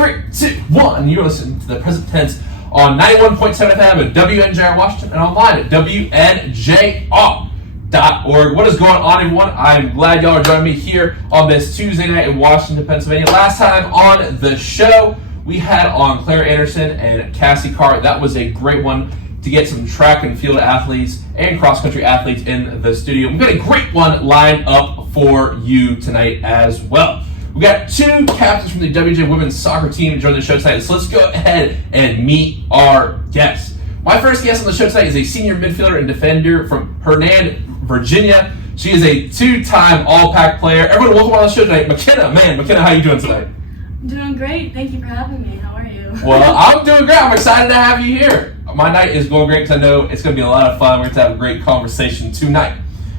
3, 2, 1. You're listening to the present tense on 91.7 FM at WNJR Washington and online at WNJR.org. What is going on, everyone? I'm glad y'all are joining me here on this Tuesday night in Washington, Pennsylvania. Last time on the show, we had on Claire Anderson and Cassie Carr. That was a great one to get some track and field athletes and cross-country athletes in the studio. We've got a great one lined up for you tonight as well. We got 2 captains from the Dubjay women's soccer team to join the show tonight, so let's go ahead and meet our guests. My first guest on the show tonight is a senior midfielder and defender from Hernan, Virginia. She is a 2-time All-Pac player. Everyone, welcome on the show tonight, Makenna. Makenna, how are you doing tonight? I'm doing great. Thank you for having me. How are you? Well, I'm doing great. I'm excited to have you here. My night is going great because I know it's going to be a lot of fun. We're going to have a great conversation tonight.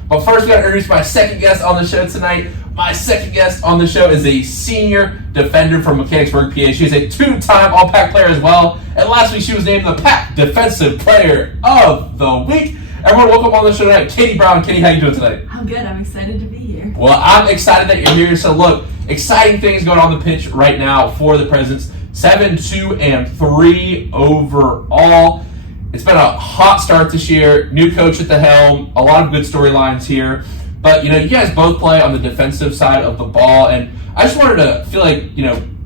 But first, we got to introduce my second guest on the show tonight. My second guest on the show is a senior defender from Mechanicsburg, PA. She's a 2-time All-Pac player as well. And last week, she was named the PAC Defensive Player of the Week. Everyone, welcome on the show tonight, Katie Brown. Katie, how you doing tonight? I'm good. I'm excited to be here. Well, I'm excited that you're here. So, look, exciting things going on the pitch right now for the Presidents. 7-2-3 overall. It's been a hot start this year. New coach at the helm. A lot of good storylines here. But, you guys both play on the defensive side of the ball. And I just wanted to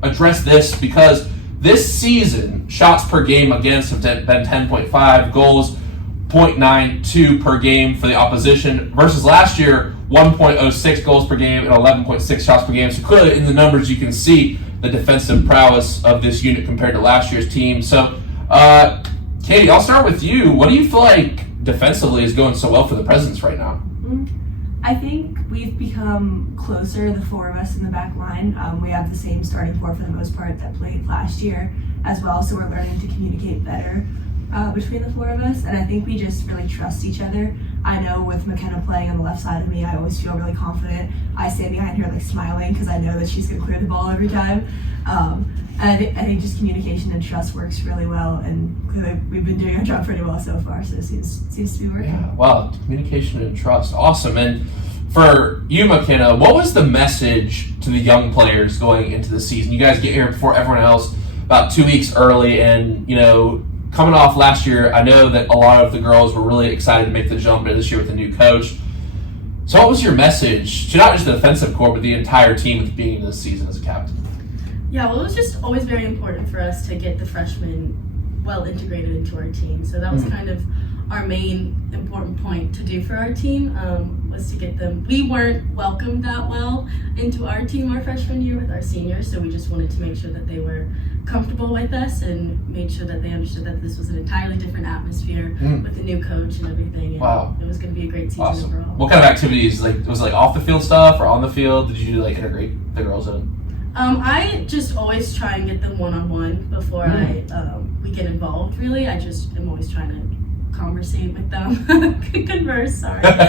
address this because this season, shots per game against have been 10.5, goals 0.92 per game for the opposition versus last year, 1.06 goals per game and 11.6 shots per game. So clearly in the numbers you can see the defensive prowess of this unit compared to last year's team. So, Katie, I'll start with you. What do you feel like defensively is going so well for the Presidents right now? I think we've become closer, the 4 of us in the back line. We have the same starting 4 for the most part that played last year as well, so we're learning to communicate better between the 4 of us, and I think we just really trust each other. I know with Makenna playing on the left side of me, I always feel really confident. I stay behind her smiling because I know that she's going to clear the ball every time. And I think just communication and trust works really well, and clearly we've been doing our job pretty well so far, so it seems to be working. Yeah, wow, communication and trust, awesome. And for you, Makenna, what was the message to the young players going into the season? You guys get here before everyone else, about 2 weeks early, and coming off last year, I know that a lot of the girls were really excited to make the jump into this year with a new coach. So what was your message to not just the defensive core, but the entire team at the beginning of the season as a captain? Yeah, well, it was just always very important for us to get the freshmen well integrated into our team. So that was kind of our main important point to do for our team, was to get them. We weren't welcomed that well into our team our freshman year with our seniors, so we just wanted to make sure that they were comfortable with us and made sure that they understood that this was an entirely different atmosphere with the new coach and everything. And wow. It was going to be a great season overall. What kind of activities? Was it off the field stuff or on the field? Did you integrate the girls in? I just always try and get them one-on-one before we get involved, really. I just am always trying to conversate with them. Converse, sorry. And,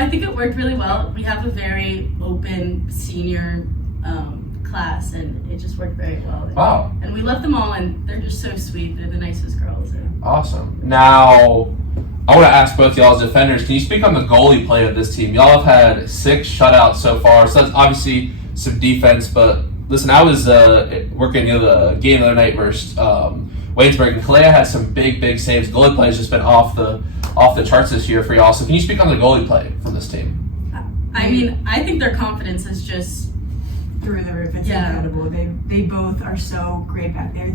I think it worked really well. We have a very open senior class, and it just worked very well. Wow. And we love them all, and they're just so sweet. They're the nicest girls. Awesome. Now, I want to ask both y'all as defenders, can you speak on the goalie play of this team? Y'all have had 6 shutouts so far, so that's obviously some defense, but listen, I was working the game the other night versus Waynesburg, and Kalea had some big saves. Goalie play has just been off the charts this year for y'all, so can you speak on the goalie play from this team? I mean, I think their confidence is just through the roof. It's incredible. They both are so great back there.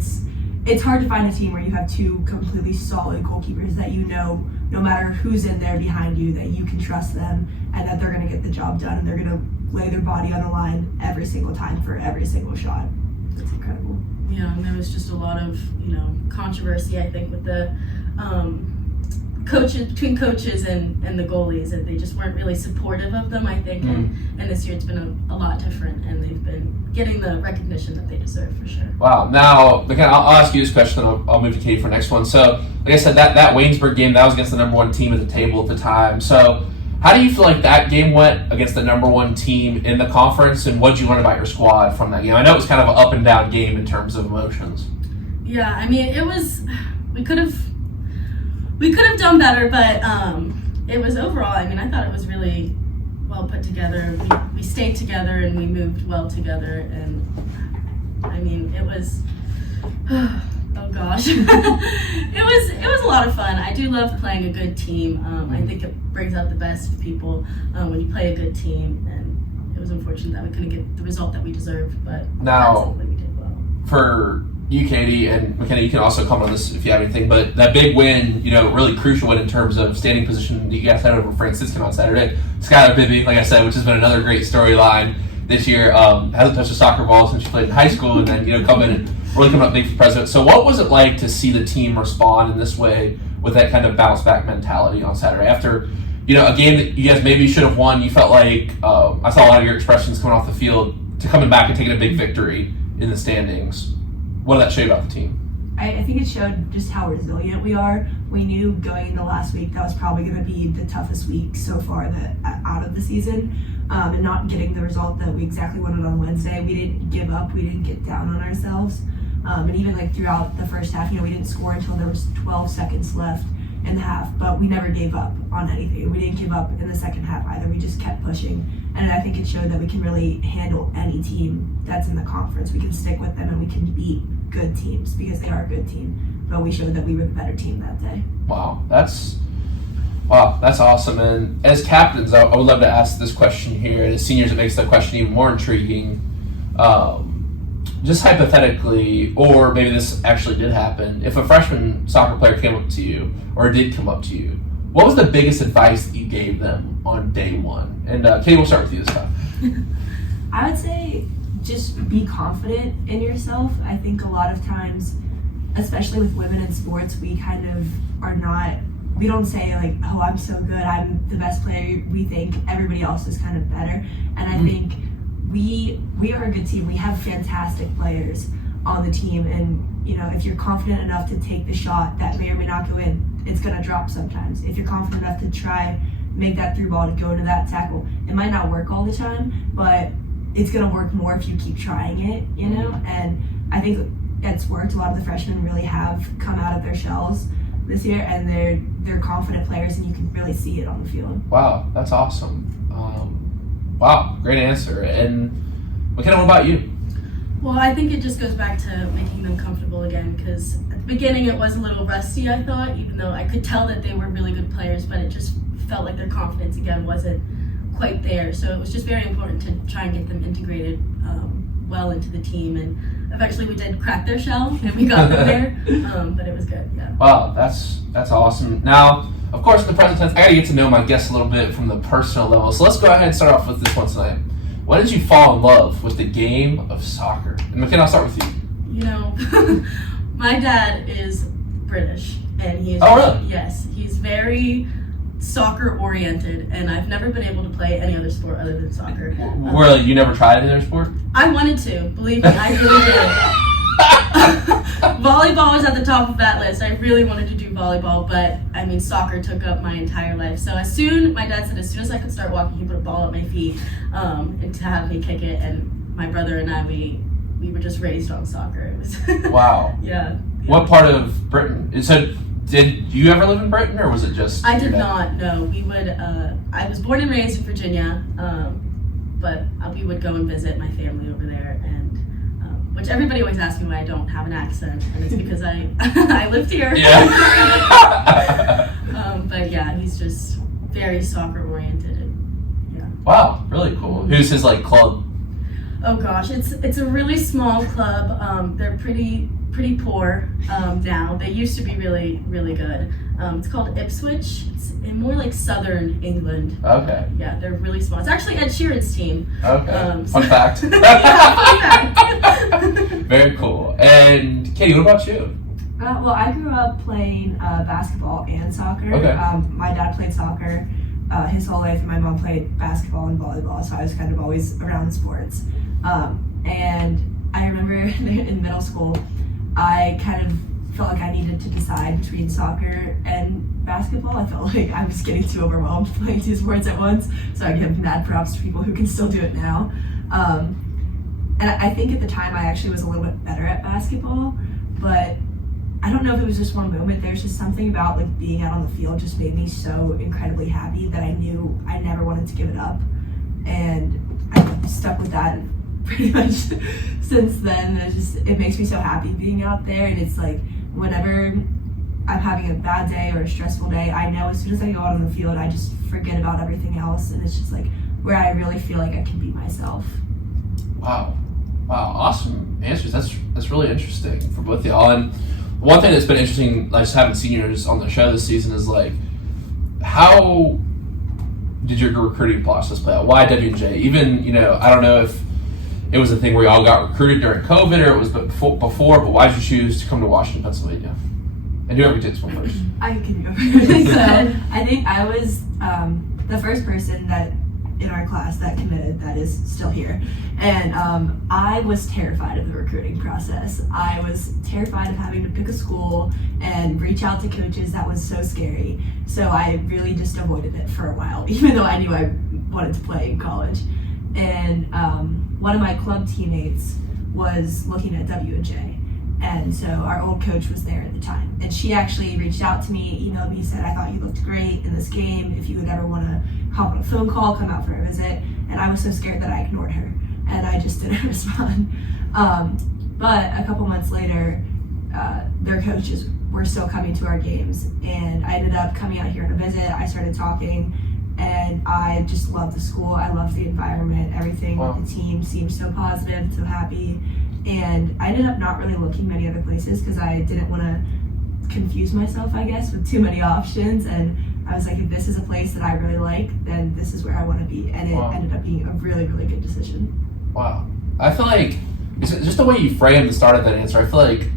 It's hard to find a team where you have 2 completely solid goalkeepers that no matter who's in there behind you, that you can trust them and that they're going to get the job done and they're going to lay their body on the line every single time for every single shot. It's incredible. Yeah, and there was just a lot of, controversy, I think, with the between coaches and the goalies, that they just weren't really supportive of them, I think. And this year it's been a lot different, and they've been getting the recognition that they deserve for sure. Wow. Now, I'll ask you this question, then I'll move to Katie for the next one. So, like I said, that Waynesburg game, that was against the number 1 team at the table at the time. So, how do you feel like that game went against the number 1 team in the conference, and what did you learn about your squad from that game? I know it was kind of an up and down game in terms of emotions. Yeah, I mean, it was, we could have done better, but it was overall, I mean, I thought it was really well put together. We stayed together and we moved well together, and I mean, it was, oh gosh, it was a lot of fun. I do love playing a good team. I think it brings out the best of people when you play a good team, and it was unfortunate that we couldn't get the result that we deserved, but now, we did well. For you, Katie, and McKenna, you can also comment on this if you have anything, but that big win, really crucial win in terms of standing position that you guys had over Franciscan on Saturday. Skylar Bibby, like I said, which has been another great storyline this year, hasn't touched a soccer ball since she played in high school, and then, come in and really come up big for president. So what was it like to see the team respond in this way with that kind of bounce back mentality on Saturday? After, a game that you guys maybe should have won, you felt like, I saw a lot of your expressions coming off the field, to coming back and taking a big victory in the standings. What did that show you about the team? I think it showed just how resilient we are. We knew going into last week that was probably going to be the toughest week so far out of the season. And not getting the result that we exactly wanted on Wednesday, we didn't give up. We didn't get down on ourselves. And even throughout the first half, we didn't score until there was 12 seconds left in the half. But we never gave up on anything. We didn't give up in the second half either. We just kept pushing. And I think it showed that we can really handle any team that's in the conference. We can stick with them and we can beat good teams because they are a good team. But we showed that we were the better team that day. Wow, that's awesome. And as captains, I would love to ask this question here. And as seniors, it makes the question even more intriguing. Just hypothetically, or maybe this actually did happen, if a freshman soccer player came up to you, or did come up to you, what was the biggest advice that you gave them on day one? And Katie, we'll start with you this time. I would say just be confident in yourself. I think a lot of times, especially with women in sports, we kind of are not, we don't say oh, I'm so good, I'm the best player. We think everybody else is kind of better. And I think we are a good team. We have fantastic players on the team. And, if you're confident enough to take the shot that may or may not go in, it's going to drop sometimes. If you're confident enough to try, make that through ball to go into that tackle, it might not work all the time, but it's going to work more if you keep trying it, And I think it's worked. A lot of the freshmen really have come out of their shells this year, and they're confident players, and you can really see it on the field. Wow, that's awesome. Wow, great answer. And McKenna, what about you? Well, I think it just goes back to making them comfortable again, because at the beginning it was a little rusty, I thought, even though I could tell that they were really good players, but it just felt like their confidence again wasn't quite there. So it was just very important to try and get them integrated well into the team, and eventually we did crack their shell and we got them there, but it was good. Yeah. Wow, that's awesome. Now, of course, in the present tense, I gotta get to know my guests a little bit from the personal level. So let's go ahead and start off with this one tonight. When did you fall in love with the game of soccer? And McKenna, I'll start with you. My dad is British, and he is. Oh, really? Yes, he's very soccer oriented, and I've never been able to play any other sport other than soccer. Really, you never tried any other sport? I wanted to, believe me, I really did. Volleyball was at the top of that list. I really wanted to do volleyball, but soccer took up my entire life. So my dad said as soon as I could start walking, he put a ball at my feet and to have me kick it. And my brother and I, we were just raised on soccer. It was wow. Yeah. What part of Britain? So did you ever live in Britain, or was it just? I did not. No, we would. I was born and raised in Virginia, but we would go and visit my family over there, and which everybody always asks me why I don't have an accent, and it's because I I lived here. Yeah. But yeah, he's just very soccer oriented, and yeah. Wow, really cool. Who's his club? Oh gosh, it's a really small club. They're pretty poor now. They used to be really, really good. It's called Ipswich. It's in more southern England. Okay. Yeah, they're really small. It's actually Ed Sheeran's team. Okay. Fun fact. Yeah, fun fact. Very cool. And Katie, what about you? Well, I grew up playing basketball and soccer. Okay. My dad played soccer his whole life, and my mom played basketball and volleyball, so I was kind of always around sports. And I remember in middle school, I kind of felt like I needed to decide between soccer and basketball. I felt like I was getting too overwhelmed playing two sports at once, so I give mad props to people who can still do it now. And I think at the time I actually was a little bit better at basketball, but I don't know if it was just one moment. There's just something about being out on the field just made me so incredibly happy that I knew I never wanted to give it up. with that pretty much since then. It makes me so happy being out there, and it's like whenever I'm having a bad day or a stressful day, I know as soon as I go out on the field, I just forget about everything else, and it's just like where I really feel like I can be myself. Wow, awesome answers. That's really interesting for both of y'all. And one thing that's been interesting, like just having seniors on the show this season, is like, how did your recruiting process play out? Why W&J? Even, I don't know if it was a thing where you all got recruited during COVID or it was before, but why did you choose to come to Washington, Pennsylvania? And whoever takes one first. I can go first. So I think I was the first person that in our class that committed that is still here. And I was terrified of the recruiting process. I was terrified of having to pick a school and reach out to coaches. That was so scary. So I really just avoided it for a while, even though I knew I wanted to play in college. And one of my club teammates was looking at W&J. And so our old coach was there at the time. And she actually reached out to me, emailed me, said, I thought you looked great in this game. If you would ever want to hop on a phone call, come out for a visit. And I was so scared that I ignored her. And I just didn't respond. But a couple months later, their coaches were still coming to our games. And I ended up coming out here on a visit. I started talking. And I just loved the school. I loved the environment. Everything with the team seemed so positive, so happy. And I ended up not really looking many other places because I didn't want to confuse myself, I guess, with too many options. And I was like, if this is a place that I really like, then this is where I want to be. And it ended up being a really, really good decision. Wow. I feel like, just the way you framed the start of that answer, I feel like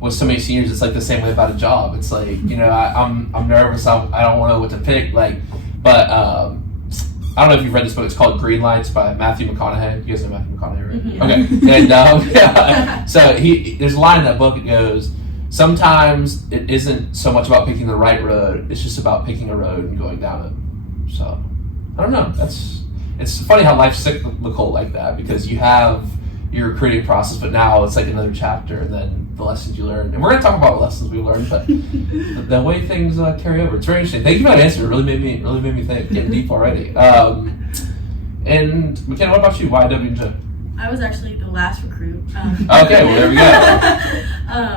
with so many seniors, it's like the same way about a job. It's like, I'm nervous, I don't know what to pick. But I don't know if you've read this book. It's called Green Lights by Matthew McConaughey. You guys know Matthew McConaughey, right? Mm-hmm. Okay. And so there's a line in that book that goes, sometimes it isn't so much about picking the right road. It's just about picking a road and going down it. So I don't know. It's funny how life's cyclical like that, because you have your recruiting process, but now it's like another chapter, and then the lessons you learned. And we're going to talk about lessons we learned, but the way things carry over. It's very interesting. Thank you for that answer. It really made me think. Getting deep already. And Makenna, what about you? Why W&J? I was actually the last recruit. Okay, well there we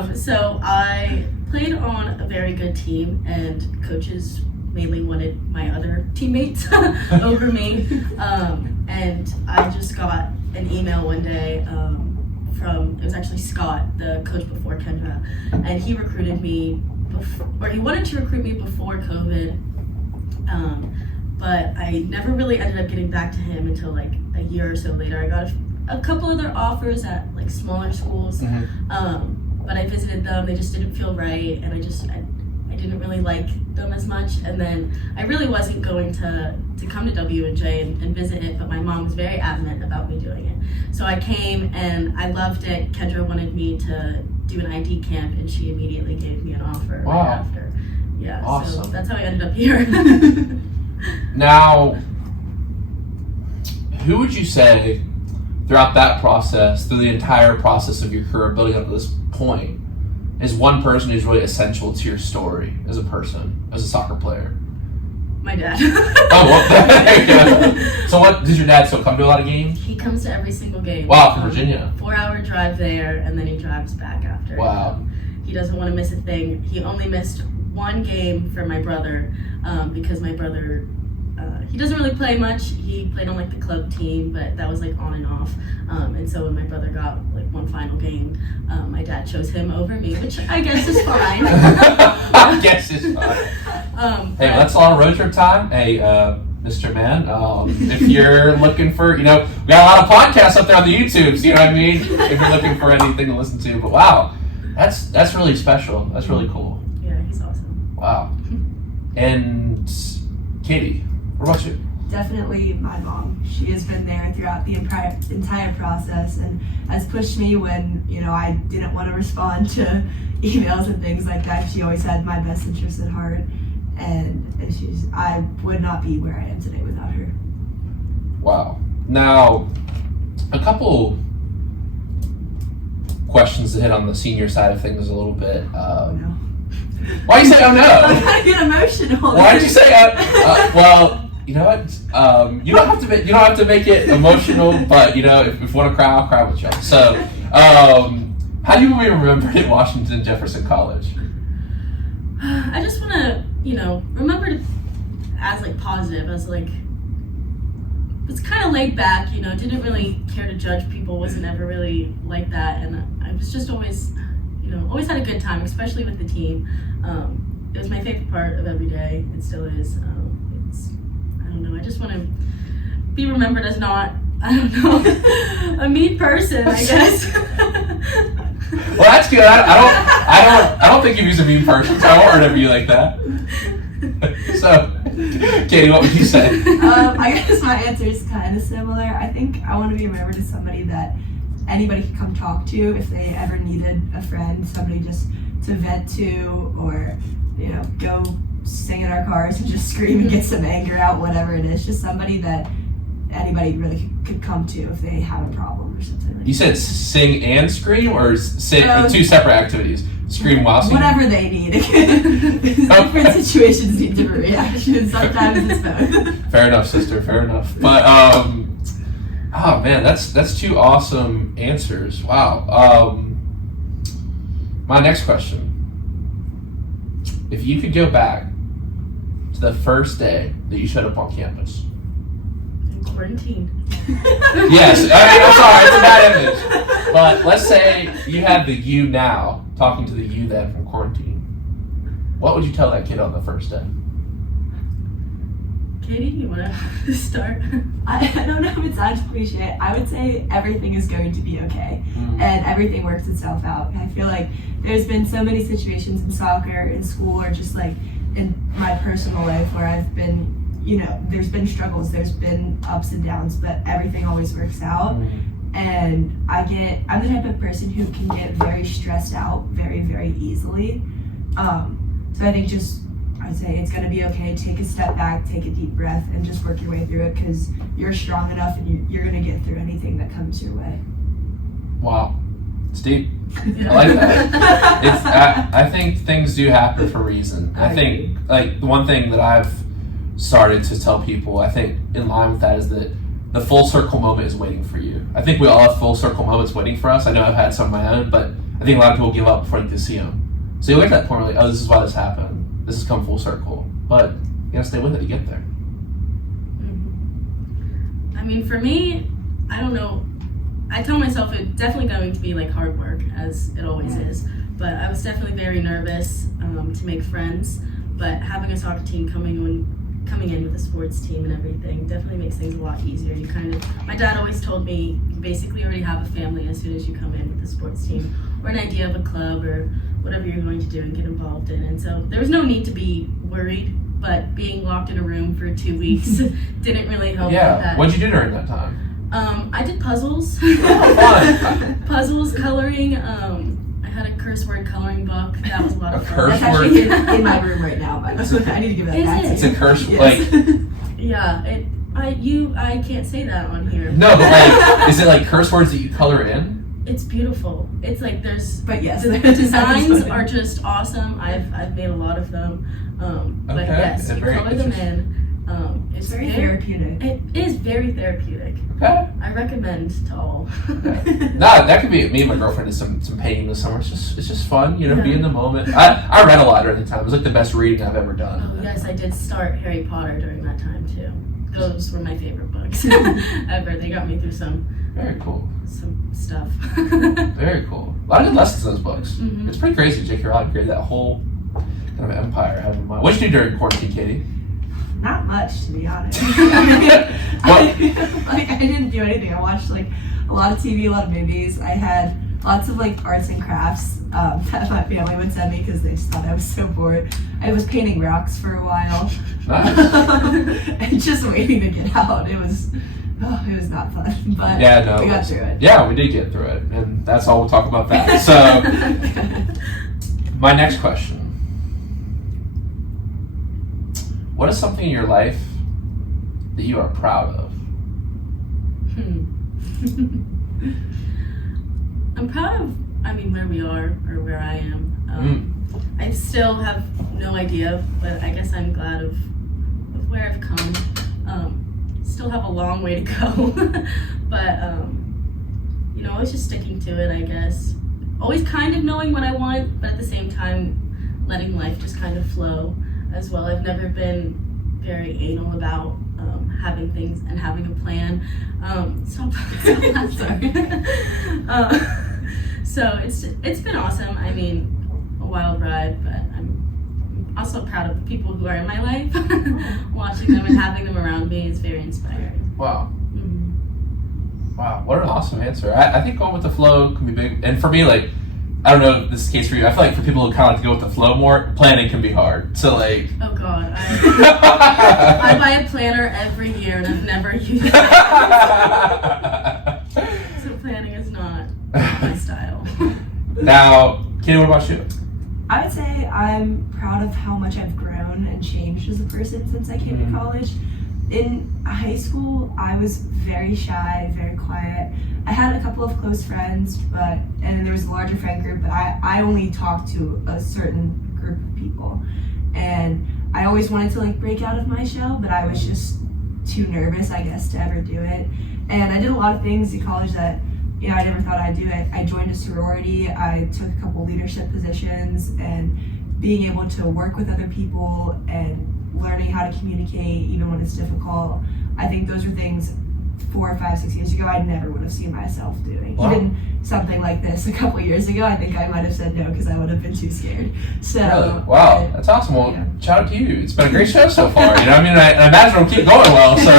go. So I played on a very good team, and coaches mainly wanted my other teammates over me. And I just got an email one day it was actually Scott, the coach before Kendra, and he recruited me he wanted to recruit me before COVID, but I never really ended up getting back to him until like a year or so later. I got a couple other offers at like smaller schools, but I visited them. They just didn't feel right, and I didn't really like them as much. And then I really wasn't going to come to W&J and visit it, but my mom was very adamant about me doing it. So I came and I loved it. Kendra wanted me to do an ID camp, and she immediately gave me an offer right after. Yeah, awesome. So that's how I ended up here. Now, who would you say throughout that process, through the entire process of your career building up to this point, is one person who's really essential to your story as a person, as a soccer player? My dad. Oh, well, there you go. So does your dad still come to a lot of games? He comes to every single game. Wow, from Virginia. 4-hour drive there, and then he drives back after. Wow. He doesn't want to miss a thing. He only missed one game for my brother, because my brother, he doesn't really play much. He played on like the club team, but that was like on and off. And so when my brother got like one final game, my dad chose him over me, which I guess is fine. I guess it's fine. Hey, that's a lot of road trip time. Hey, Mr. Mann, if you're looking for, we got a lot of podcasts up there on the YouTubes, you know what I mean? If you're looking for anything to listen to. But wow, that's really special. That's really cool. Yeah, he's awesome. Wow. And Katie, what about you? Definitely my mom. She has been there throughout the entire process and has pushed me when, I didn't want to respond to emails and things like that. She always had my best interest at heart, and I would not be where I am today without her. Wow. Now, a couple questions to hit on the senior side of things a little bit. Oh no. Why you say oh no? I get emotional. Why did you say well, You know what? You don't have to make it emotional, but if you want to cry, I'll cry with you. So, how do you be remembered at Washington Jefferson College? I just want to, remembered as positive, as was kind of laid back, didn't really care to judge people, wasn't ever really like that, and I was just always, always had a good time, especially with the team. It was my favorite part of every day. It still is. I don't know. I just want to be remembered as not, a mean person, I guess. Well, that's good. I don't think you're a mean person, so I won't remember you like that. So, Katie, what would you say? I guess my answer is kind of similar. I think I want to be remembered as somebody that anybody could come talk to if they ever needed a friend, somebody just to vent to, or go sing in our cars and just scream and get some anger out, whatever it is. Just somebody that anybody really could come to if they have a problem or something like that. You said sing and scream, or sing, two separate activities? Scream while singing? Whatever they need. Different situations need different reactions. Sometimes it's both. Fair enough, sister. Fair enough. But oh man, that's two awesome answers. Wow. My next question: if you could go back to the first day that you showed up on campus. Quarantine. Yes, I'm sorry, it's a bad image. But let's say you had the you now talking to the you then from quarantine. What would you tell that kid on the first day? Katie, you want to start? I don't know if it sounds cliche. I would say everything is going to be okay, and everything works itself out. I feel like there's been so many situations in soccer, in school, or just in my personal life where I've been, there's been struggles, there's been ups and downs, but everything always works out. And I'm the type of person who can get very stressed out very, very easily. So I think I'd say it's going to be okay. Take a step back, take a deep breath, and just work your way through it, because you're strong enough and you're going to get through anything that comes your way. Wow. It's deep. I like that. I think things do happen for a reason. I think the one thing that I've started to tell people, I think in line with that, is that the full circle moment is waiting for you. I think we all have full circle moments waiting for us. I know I've had some of my own, but I think a lot of people give up before they get to see them. So you look at that point, oh, this is why this happened. This has come full circle. But you gotta stay with it to get there. I mean, for me, I don't know. I tell myself it's definitely going to be hard work, as it always is. But I was definitely very nervous to make friends. But having a soccer team coming in with a sports team and everything definitely makes things a lot easier. My dad always told me, you basically already have a family as soon as you come in with a sports team, or an idea of a club, or whatever you're going to do and get involved in. And so there was no need to be worried, but being locked in a room for 2 weeks didn't really help with that. What'd you do during that time? I did puzzles. Fun. Puzzles, coloring. I had a curse word coloring book. That was a lot of fun. Curse That's word? actually in my room right now, but I need to give that back to you. It's a curse word. Yes. Yeah, I can't say that on here. No, but is it curse words that you color in? It's beautiful. It's But yes, the designs are just awesome. I've made a lot of them. But yes, you color them in. It's very therapeutic. It is very therapeutic. Okay. I recommend to all. That could be me and my girlfriend did some painting this summer. It's just fun, be in the moment. I read a lot during the time. It was the best reading I've ever done. Oh yes, I did start Harry Potter during that time too. Those were my favorite books ever. They got me through some stuff. Very cool. A lot of good lessons in those books. Mm-hmm. It's pretty crazy J.K. Rowling created that whole kind of empire I have in mind. What did you do during quarantine, Katie? Not much, to be honest. What? I didn't do anything. I watched a lot of TV, a lot of movies. I had lots of arts and crafts that my family would send me because they just thought I was so bored. I was painting rocks for a while. Nice. And just waiting to get out. It was not fun, but we got through it. Yeah, we did get through it, and that's all we'll talk about that. So, my next question. What is something in your life that you are proud of? I'm proud of, where we are, or where I am. I still have no idea, but I guess I'm glad of where I've come. Still have a long way to go, but always just sticking to it, I guess. Always kind of knowing what I want, but at the same time letting life just kind of flow as well. I've never been very anal about having things and having a plan. Stop sorry. So it's been awesome. I mean, a wild ride, but I'm also proud of the people who are in my life. Watching them and having them around me is very inspiring. Wow. Wow, what an awesome answer. I think going with the flow can be big. And for me, like, I don't know if this is the case for you. I feel like for people who kind of like to go with the flow more, planning can be hard. So, like... Oh, God. I buy a planner every year and I've never used it. So planning is not my style. Now, Katie, what about you? I would say I'm proud of how much I've grown and changed as a person since I came to college. In high school, I was very shy, very quiet. I had a couple of close friends, and there was a larger friend group, but I only talked to a certain group of people. And I always wanted to like break out of my shell, but I was just too nervous, I guess, to ever do it. And I did a lot of things in college that I never thought I'd do it. I joined a sorority, I took a couple leadership positions, and being able to work with other people and learning how to communicate even when it's difficult. I think those are things 4 or 5, 6 years ago I never would have seen myself doing. Wow. Even something like this a couple years ago, I think I might have said no because I would have been too scared. So really? Wow, that's awesome. Well, shout out to you. It's been a great show so far. I mean, I imagine it'll keep going well. So,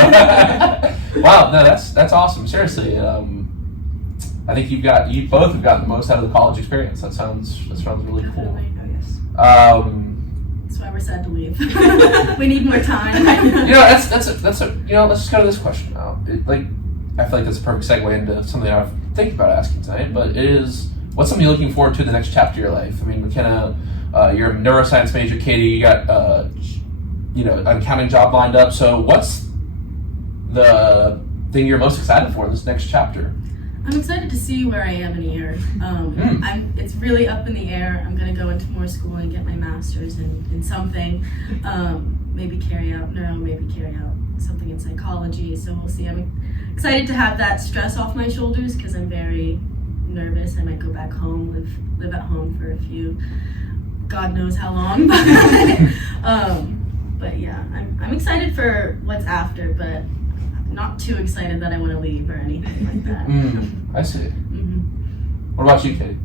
wow, no, that's awesome. Seriously, I think you both have gotten the most out of the college experience. That sounds really cool. Definitely. Oh, yes. That's why we're sad to leave. We need more time. That's a let's just go to this question now. I feel like that's a perfect segue into something I've thinking about asking tonight. But it is, what's something you're looking forward to in the next chapter of your life? I mean, McKenna, you're a neuroscience major. Katie, you got an accounting job lined up. So what's the thing you're most excited for in this next chapter? I'm excited to see where I am in a year. It's really up in the air. I'm going to go into more school and get my master's in something. Maybe carry out neuro, maybe carry out something in psychology. So we'll see. I'm excited to have that stress off my shoulders because I'm very nervous. I might go back home, live at home for a few, God knows how long. But yeah, I'm excited for what's after, but not too excited that I want to leave or anything like that. I see. Mm-hmm. What about you, Katie?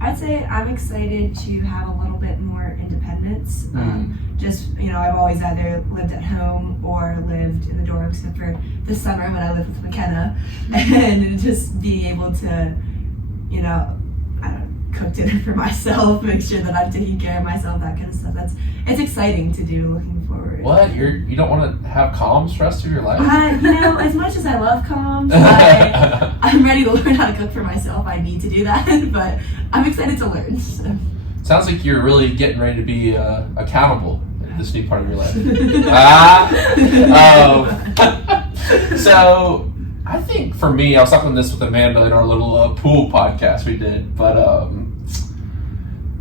I'd say I'm excited to have a little bit more independence. I've always either lived at home or lived in the dorm, except for this summer when I lived with McKenna, and just being able to, cook dinner for myself, make sure that I'm taking care of myself, that kind of stuff. It's exciting to do. Looking forward. What? You don't want to have comms for the rest of your life? As much as I love comms, I'm ready to learn how to cook for myself. I need to do that, but I'm excited to learn. So. Sounds like you're really getting ready to be accountable in this new part of your life. So I think for me, I was talking this with Amanda in our little pool podcast we did, but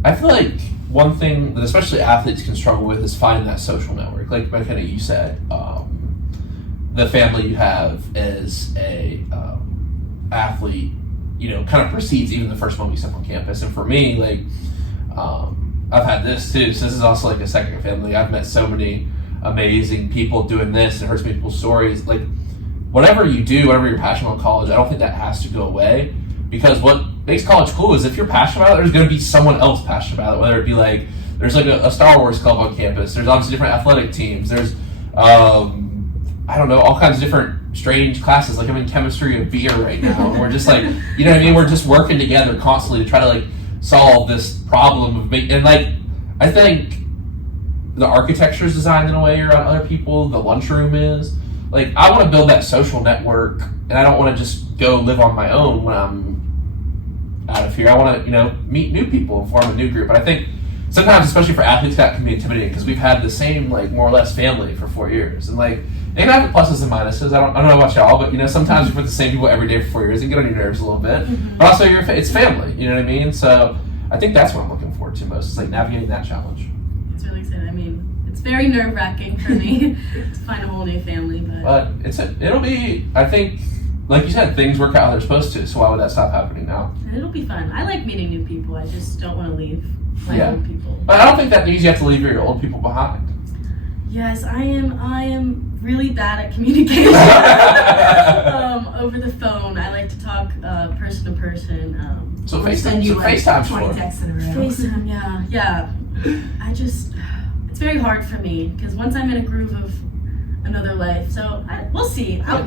I feel like one thing that especially athletes can struggle with is finding that social network. Like McKenna, you said, the family you have as a athlete, kind of precedes even the first moment you step on campus. And for me, I've had this too, so this is also like a second family. I've met so many amazing people doing this and heard so many people's stories. Like, whatever you do, whatever you're passionate about college, I don't think that has to go away, because what makes college cool is if you're passionate about it, there's going to be someone else passionate about it, whether it be like, there's like a Star Wars club on campus, there's obviously different athletic teams, there's, all kinds of different strange classes, like I'm in chemistry of beer right now, and we're just like, we're just working together constantly to try to solve this problem of I think the architecture is designed in a way around other people, the lunchroom is. I want to build that social network, and I don't want to just go live on my own when I'm out of here. I want to, meet new people and form a new group. But I think sometimes, especially for athletes, that can be intimidating because we've had the same, more or less family for 4 years. And, it can have pluses and minuses. I don't know about y'all, but, sometimes you're with the same people every day for 4 years and get on your nerves a little bit. Mm-hmm. But also, it's family, you know what I mean? So I think that's what I'm looking forward to most, is, navigating that challenge. It's really exciting. I mean, it's very nerve-wracking for me to find a whole new family. But it'll be, I think, like you said, things work out how they're supposed to. So why would that stop happening now? And it'll be fun. I like meeting new people. I just don't want to leave my old people. But I don't think that means you have to leave your old people behind. Yes, I am really bad at communication over the phone. I like to talk person to person. So send you like FaceTime's 20 for texts in a row. FaceTime, yeah. It's very hard for me because once I'm in a groove of another life, so we'll see. I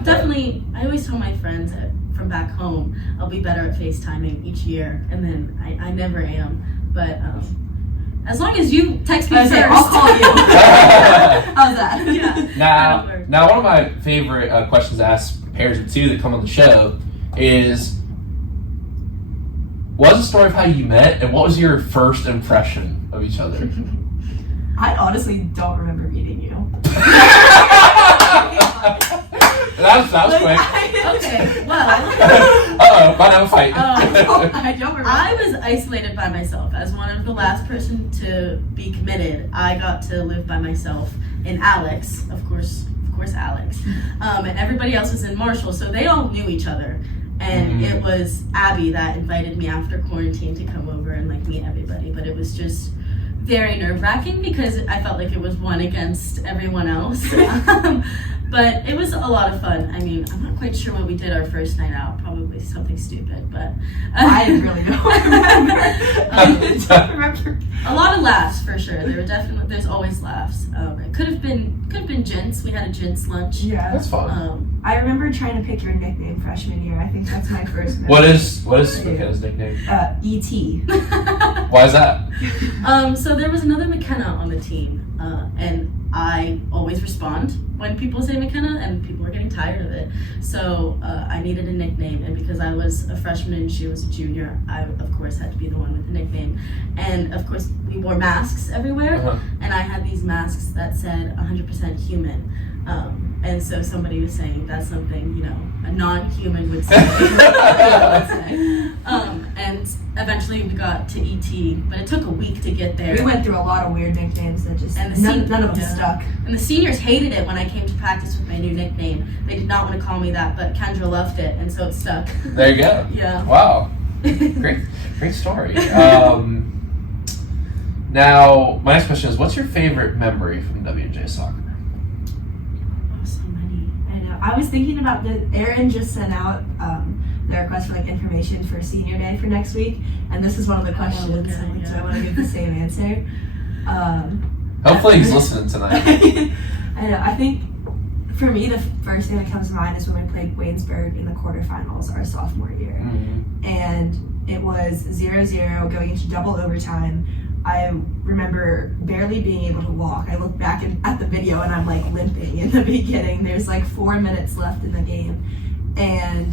always tell my friends from back home, I'll be better at FaceTiming each year, and then I never am. But as long as you text me first, I'll call you. How's that? Yeah. Now, one of my favorite questions to ask pairs of two that come on the show is, what's the story of how you met, and what was your first impression of each other? I honestly don't remember meeting you. That was quick. Okay, well. Uh-oh, might have a fight. I don't remember. I was isolated by myself. As one of the last person to be committed, I got to live by myself in Alex, of course Alex. And everybody else was in Marshall, so they all knew each other. And it was Abby that invited me after quarantine to come over and like meet everybody. But it was just very nerve-wracking because I felt like it was one against everyone else. But it was a lot of fun. I mean, I'm not quite sure what we did our first night out. Probably something stupid, but I really don't remember. I don't remember. A lot of laughs for sure. There's always laughs. It could have been gents. We had a gents lunch. Yeah, That's fun. I remember trying to pick your nickname freshman year. I think that's my first memory. What is McKenna's nickname? E.T. Why is that? So there was another McKenna on the team, and I always respond when people say McKenna, and people are getting tired of it. So I needed a nickname, and because I was a freshman and she was a junior, I of course had to be the one with the nickname. And of course we wore masks everywhere, and I had these masks that said 100% human. And so somebody was saying that's something, a non-human would say. And eventually we got to ET, but it took a week to get there. We went through a lot of weird nicknames that just none of them stuck. And the seniors hated it when I came to practice with my new nickname. They did not want to call me that, but Kendra loved it, and so it stuck. There you go. Yeah. Wow. Great story. Now, my next question is, what's your favorite memory from WJ soccer? I was thinking about Aaron just sent out the request for information for senior day for next week, and this is one of the questions, so I want to give the same answer. Hopefully he's listening tonight. I know. I think for me the first thing that comes to mind is when we played Waynesburg in the quarterfinals our sophomore year, and it was 0-0 going into double overtime. I remember barely being able to walk. I look back at the video and I'm limping in the beginning. There's 4 minutes left in the game, and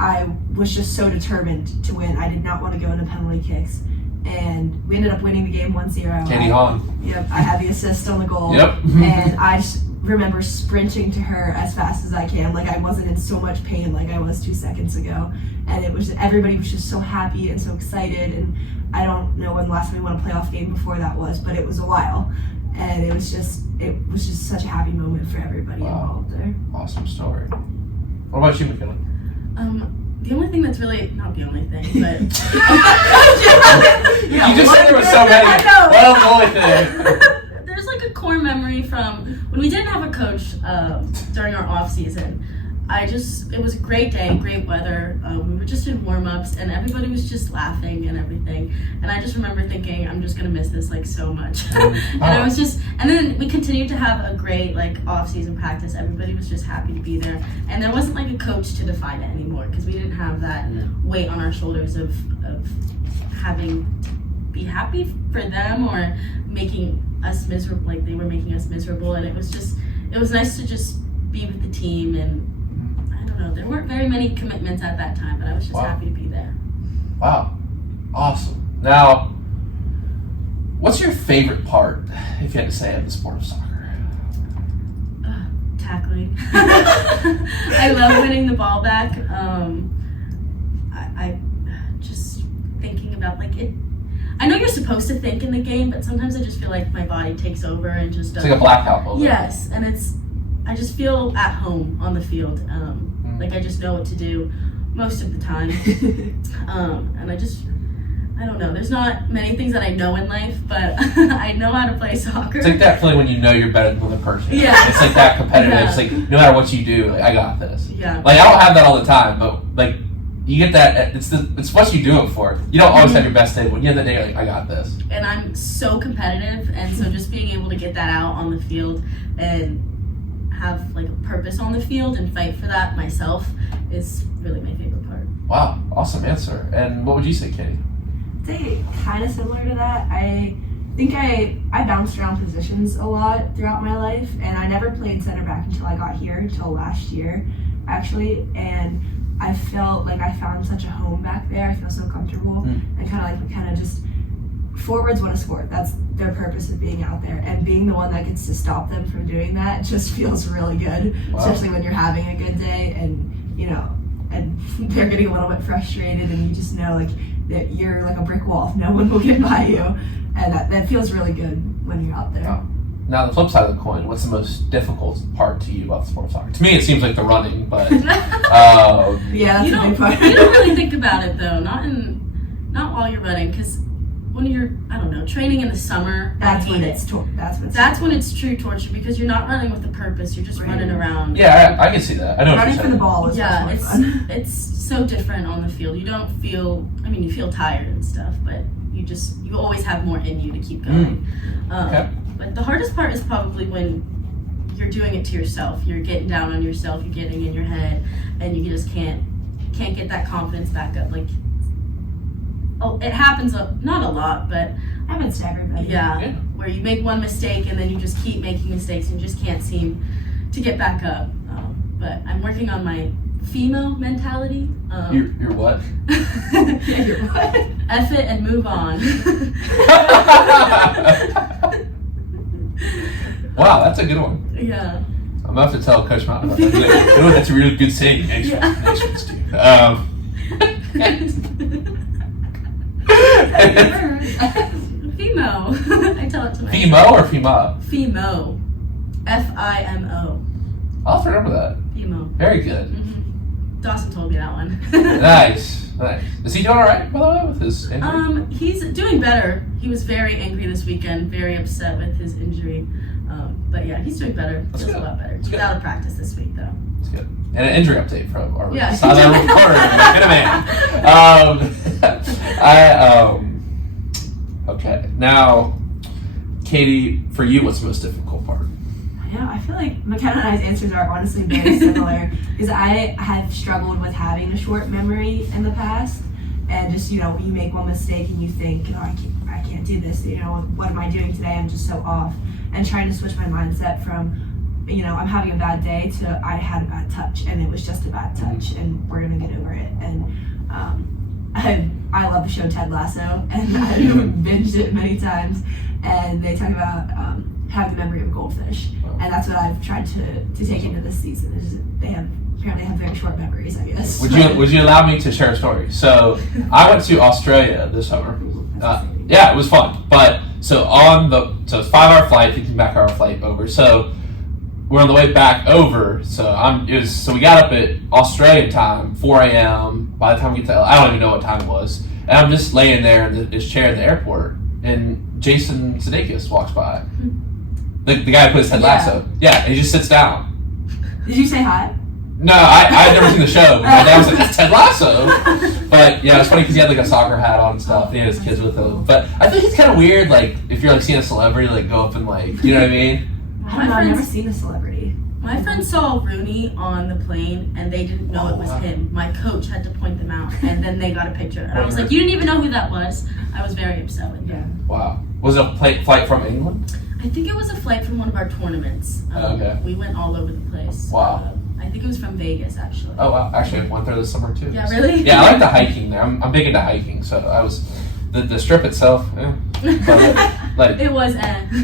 I was just so determined to win. I did not want to go into penalty kicks, and we ended up winning the game 1-0. Katie Hahn. Yep, I had the assist on the goal. Yep. And I just remember sprinting to her as fast as I can, I wasn't in so much pain like I was 2 seconds ago. And everybody was just so happy and so excited, and I don't know when the last time we won a playoff game before that was, but it was a while. And it was just such a happy moment for everybody involved there. Awesome story. What about you, McKenna? The only thing that's really, not the only thing, but... You just said there were so many. I know. Well, the only thing. There's a core memory from when we didn't have a coach during our off season. It was a great day, great weather. We were just in warm-ups and everybody was just laughing and everything. And I just remember thinking, I'm just gonna miss this so much. And then we continued to have a great off-season practice. Everybody was just happy to be there. And there wasn't a coach to define it anymore because we didn't have that weight on our shoulders of having to be happy for them or making us miserable, they were making us miserable. And it was nice to just be with the team, and there weren't very many commitments at that time, but I was just happy to be there. Wow. Awesome. Now, what's your favorite part, if you had to say, of the sport of soccer? Tackling. I love winning the ball back. I just thinking about it. I know you're supposed to think in the game, but sometimes I just feel like my body takes over and just It's like a blackout moment. Yes, and I just feel at home on the field. Like I just know what to do most of the time. And I don't know. There's not many things that I know in life, but I know how to play soccer. It's like that feeling when you know you're better than the other person. Yeah. It's like that competitive. Yeah. It's like no matter what you do, like, I got this. Yeah. Like I don't have that all the time, but like you get that. It's what you do it for. You don't always have your best day, but you end the day like I got this. And I'm so competitive, and so just being able to get that out on the field and have like a purpose on the field and fight for that myself is really my favorite part. Wow, awesome answer. And what would you say, Katie? I'd say kind of similar to that. I think I bounced around positions a lot throughout my life, and I never played center back until I got here, until last year, actually. And I felt like I found such a home back there. I feel so comfortable, and kind of just forwards want to score. That's their purpose of being out there, and being the one that gets to stop them from doing that just feels really good. Wow. Especially when you're having a good day, and and they're getting a little bit frustrated, and you just know like that you're like a brick wall. No one will get by you, and that feels really good when you're out there. Wow. Now, the flip side of the coin, what's the most difficult part to you about the sport of soccer? To me, it seems like the running, but Yeah, that's you a big part. You don't really think about it though, not while you're running, because when you're training in the summer, That's I when hate it's it. That's when it's true torture, because you're not running with a purpose. You're just Right. running around. yeah, I can see that. I know what running you're for the saying. ball is Yeah, much more fun. it's so different on the field. You don't feel. You feel tired and stuff, but you always have more in you to keep going. Okay. But the hardest part is probably when you're doing it to yourself. You're getting down on yourself. You're getting in your head, and you just can't get that confidence back up. Like, it happens not a lot, but Happens to everybody. yeah, where you make one mistake and then you just keep making mistakes and you just can't seem to get back up. But I'm working on my female mentality. You're what? Yeah, you're what? F it and move on. Wow, that's a good one. Yeah. I'm about to tell Coach Mountain about that. Oh, that's a really good saying. Thanks, Stu. Femo. I tell it to myself. Femo or Fema? Femo. F-I-M-O. I'll have to remember that. Femo. Very good. Mm-hmm. Dawson told me that one. Nice. Is he doing all right, by the way, with his injury? He's doing better. He was very angry this weekend, very upset with his injury. But yeah, he's doing better. That's Feels good. a lot better. That's good. Without a practice this week, though. That's good. And an injury update from our Yeah. sideline reporter, McKenna. Okay. Now, Katie, for you, what's the most difficult part? Yeah, I feel like McKenna and I's answers are honestly very similar because I have struggled with having a short memory in the past, and just you make one mistake and you think, I can't do this. What am I doing today? I'm just so off, and trying to switch my mindset from, I'm having a bad day to I had a bad touch and it was just a bad touch and we're gonna get over it. And I love the show Ted Lasso, and I've binged it many times, and they talk about having the memory of a goldfish, and that's what I've tried to take into this season. Is they apparently have very short memories, I guess. Would you allow me to share a story? So I went to Australia this summer. Yeah, it was fun. But so it's a 5-hour flight, 15-hour flight over. So we're on the way back over. So we got up at Australian time, 4 a.m. By the time we get to I don't even know what time it was. And I'm just laying there in this chair at the airport, and Jason Sudeikis walks by. The guy who plays Ted Lasso. Yeah, and he just sits down. Did you say hi? No, I'd never seen the show. But my dad was like, that's Ted Lasso. But yeah, it's funny because he had like a soccer hat on and stuff, and he had his kids with him. But I think it's kind of weird, like, if you're like seeing a celebrity like go up and like, you know what I mean? I don't know, I've never seen a celebrity. My friend saw Rooney on the plane and they didn't know it was him. My coach had to point them out, and then they got a picture. And I was like, you didn't even know who that was. I was very upset with them. Wow. Was it a flight from England? I think it was a flight from one of our tournaments. Okay. We went all over the place. Wow. I think it was from Vegas, actually. Oh wow! Actually, I went there this summer too. Yeah, really? Yeah, I like the hiking there. I'm big into hiking, so I was the strip itself. Yeah, but, like it was.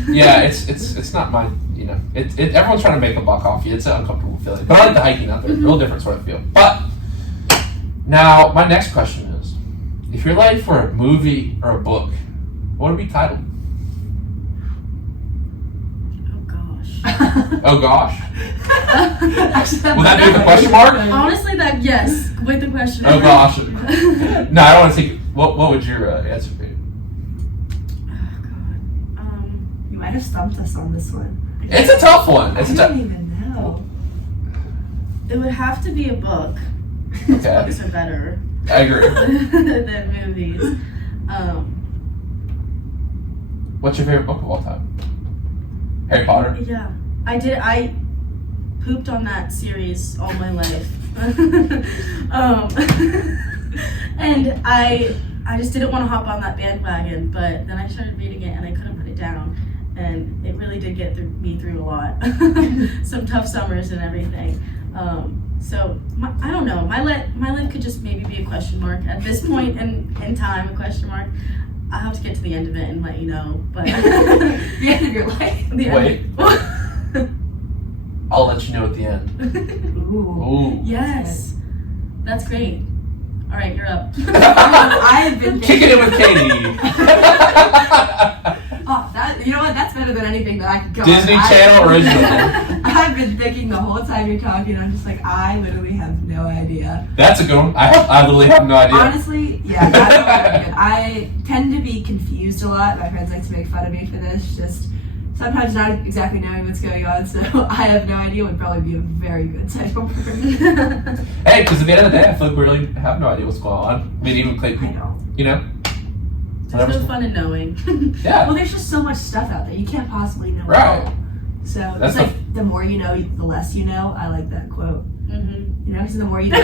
Yeah, it's not my everyone's trying to make a buck off you. It's an uncomfortable feeling, but I like the hiking out there. Real different sort of feel. But now my next question is, if your life were a movie or a book, What would it be titled? Oh gosh. Oh gosh. Actually, Would that be with a question mark? Honestly, that yes, with the question. Oh gosh. No, I don't want to take. What would your answer be? Oh god. You might have stumped us on this one. It's a tough one. It's I a don't tough. even know. It would have to be a book. Okay. Books are better I agree. than movies. What's your favorite book of all time? Harry Potter. Yeah, I pooped on that series all my life. And I just didn't want to hop on that bandwagon, but then I started reading it and I couldn't put it down, and it really did get me through a lot. Some tough summers and everything. So I don't know. My life could just maybe be a question mark at this point in time. A question mark. I'll have to get to the end of it and let you know. But The end of your life. Wait. I'll let you know at the end. Ooh. Ooh. Yes, that's great. All right, you're up. I have been Kicking it with Katie. Oh, you know what? That's better than anything that I could go Disney on. Channel original. I've been thinking the whole time you're talking. I'm just like, I literally have no idea. That's a good one. I literally have no idea. Honestly, yeah, that's very good. I tend to be confused a lot. My friends like to make fun of me for this. Just sometimes not exactly knowing what's going on. So I have no idea would probably be a very good title for me. Hey, because at the end of the day, I feel like we really have no idea what's going on. I mean, even Clay, I know. you know. There's no fun in knowing. Yeah. Well, there's just so much stuff out there. You can't possibly know. Right. It all. So That's it's like the more you know, the less you know. I like that quote. Mm-hmm. You know, because the more you know,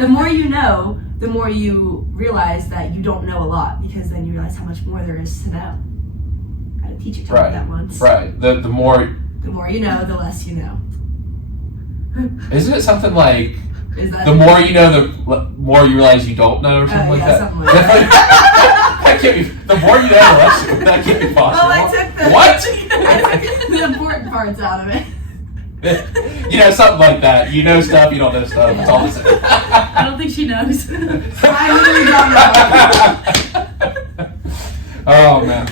the more you know, the more you realize that you don't know a lot, because then you realize how much more there is to know. I had a teacher tell me that once. Right. The more. The more you know, the less you know. Isn't it something like Is that the more you know, the more you realize you don't know, or something like that? Something like that. That can't be. The more you know, the less you. That can't be possible. Well, I took the What? I took the important parts out of it. You know, something like that. You know stuff, you don't know stuff. It's all the same. I don't think she knows. I really don't know. Oh man.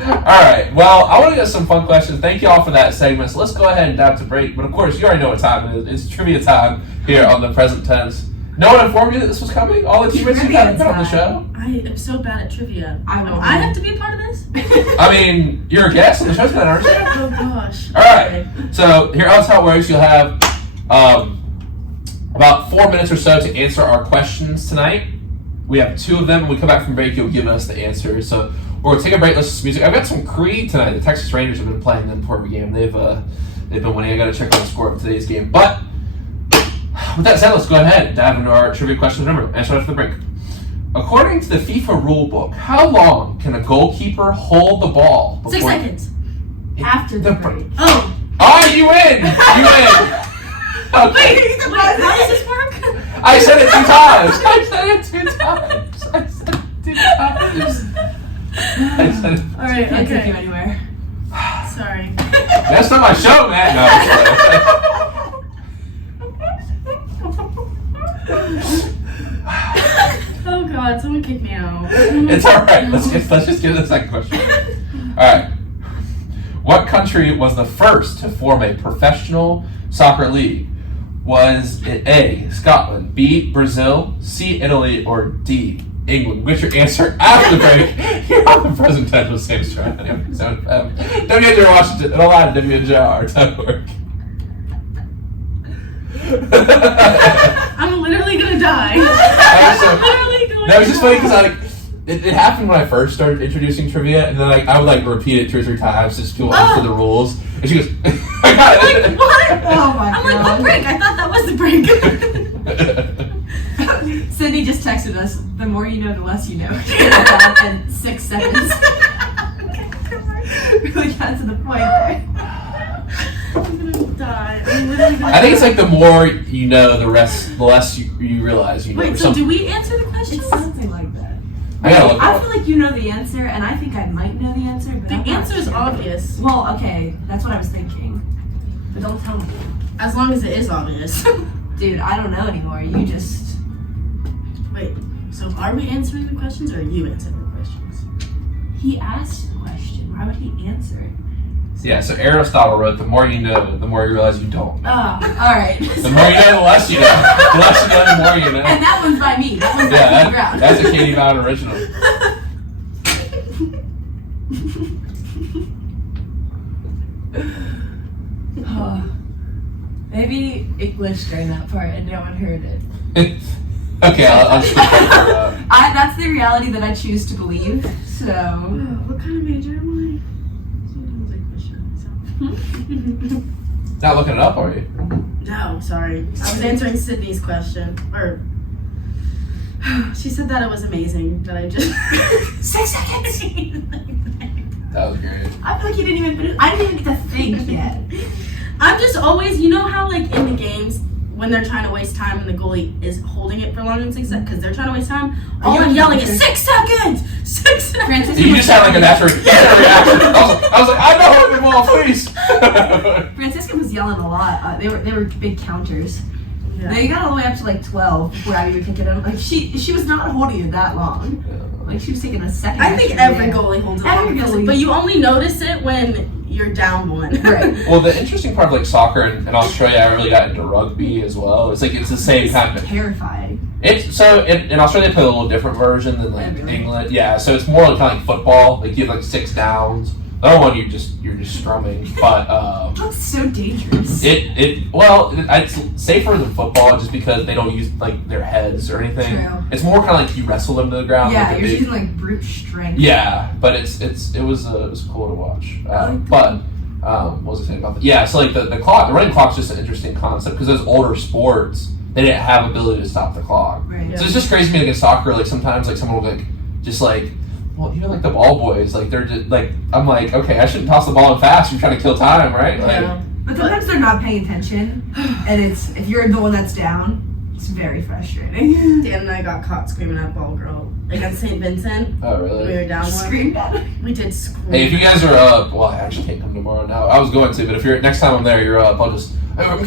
Alright, well, I want to get some fun questions. Thank you all for that segment. So let's go ahead and dive to break. But of course, you already know what time it is. It's trivia time here on the present tense. No one informed you that this was coming? All the teammates who haven't been on the show? I am so bad at trivia. I won't. I have to be a part of this? I mean, you're a guest on the show tonight, aren't you? Oh gosh. Alright, so here's how it works. You'll have about 4 minutes or so to answer our questions tonight. We have 2 of them. When we come back from break, you'll give us the answers. So we're going to take a break, listen to some music. I've got some Creed tonight. The Texas Rangers have been playing them before every game. They've been winning. I got to check on the score of today's game. But with that said, let's go ahead and dive into our trivia question. Remember, answer after the break. According to the FIFA rulebook, how long can a goalkeeper hold the ball before 6 seconds. After the break. Oh. Oh, you win! You win! Okay. Wait, how does this work? I said it 2 times. I said it 2 times. All right, Can't take you okay. anywhere. Sorry. That's not my show, man. No, Oh god, someone kick me out. it's all right. Let's just get to the second question. All right. What country was the first to form a professional soccer league? Was it A, Scotland, B, Brazil, C, Italy, or D, England? What's your answer after the break? Here on the present tense with Sam Stroud. WNJR Washington, and online at WNJR.org. I'm literally gonna die. I'm literally going That was just to funny because die. it happened when I first started introducing trivia, and then I would repeat it 2 or 3 times just to understand the rules. And she goes, "I got it." Like, what? Oh my I'm like, God. what break? I thought that was the break. Sydney just texted us, the more you know, the less you know. In 6 seconds. Really got to the point there. I'm gonna die. I'm literally gonna I think it's die. like the more you know, the less you realize you know. Wait, or so something. do we answer the questions? It's something like that. I gotta look. I feel like you know the answer, and I think I might know the answer, but The I'm not answer is sure. obvious. Well, okay, that's what I was thinking. But don't tell me. As long as it is obvious. Dude, I don't know anymore. You just... Wait, so are we answering the questions or are you answering the He asked the question. Why would he answer it? Yeah, so Aristotle wrote, the more you know, the more you realize you don't know. Oh, all right. The more you know, the less you know. The less you know, the more you know. And that one's by me. That one's Yeah, by Brown. that's a Katie Brown original. Maybe English during that part and no one heard it. Okay, I'll just That's the reality that I choose to believe. So. What kind of major am I? Not looking it up, are you? No, sorry. I was answering Sydney's question. Or she said that it was amazing that I just 6 seconds. That was great. I feel like you didn't even finish. I didn't even get to think yet. I'm just always, you know how like in the games when they're trying to waste time and the goalie is holding it for longer than 6 seconds because they're trying to waste time. All I'm yelling is 6 seconds, 6 seconds. You just sound like a natural reaction. I was like, I know the ball, please. Francisca was yelling a lot. They were big counters. Yeah. They got all the way up to like 12 before Abby would kick it in. Like she was not holding it that long. Like she was taking a second. I think every goalie holds it Every longer, goalie. but you only notice it when you're down one. Right. Well, the interesting part of like soccer in Australia, I really got into rugby as well. It's like it's the same kind of. Terrifying. It's so in Australia they play a little different version than like Really? England. Yeah, so it's more like kind of like football. Like you have like 6 downs. The other one you're just strumming, but That's so dangerous. it's safer than football just because they don't use like their heads or anything. True. It's more kind of like you wrestle them to the ground. Yeah, like a you're big- using like brute strength. Yeah, but it was cool to watch. But what was I saying about that? Yeah, so like the running clock's just an interesting concept because those older sports they didn't have ability to stop the clock. Right. So it's just crazy to me like in soccer. Like sometimes like someone will like just like. Well, even like the ball boys, like they're just like I'm like, okay, I shouldn't toss the ball in fast. You're trying to kill time, right? Like, Yeah. But sometimes they're not paying attention, and if you're the one that's down, it's very frustrating. Dan and I got caught screaming at ball girl against St. Vincent. oh We really? were down one. Screamed at it. We did scream. Hey, if you guys are up, well, I actually can't come tomorrow now. I was going to, but if you're next time I'm there, you're up. I'll just. Oh,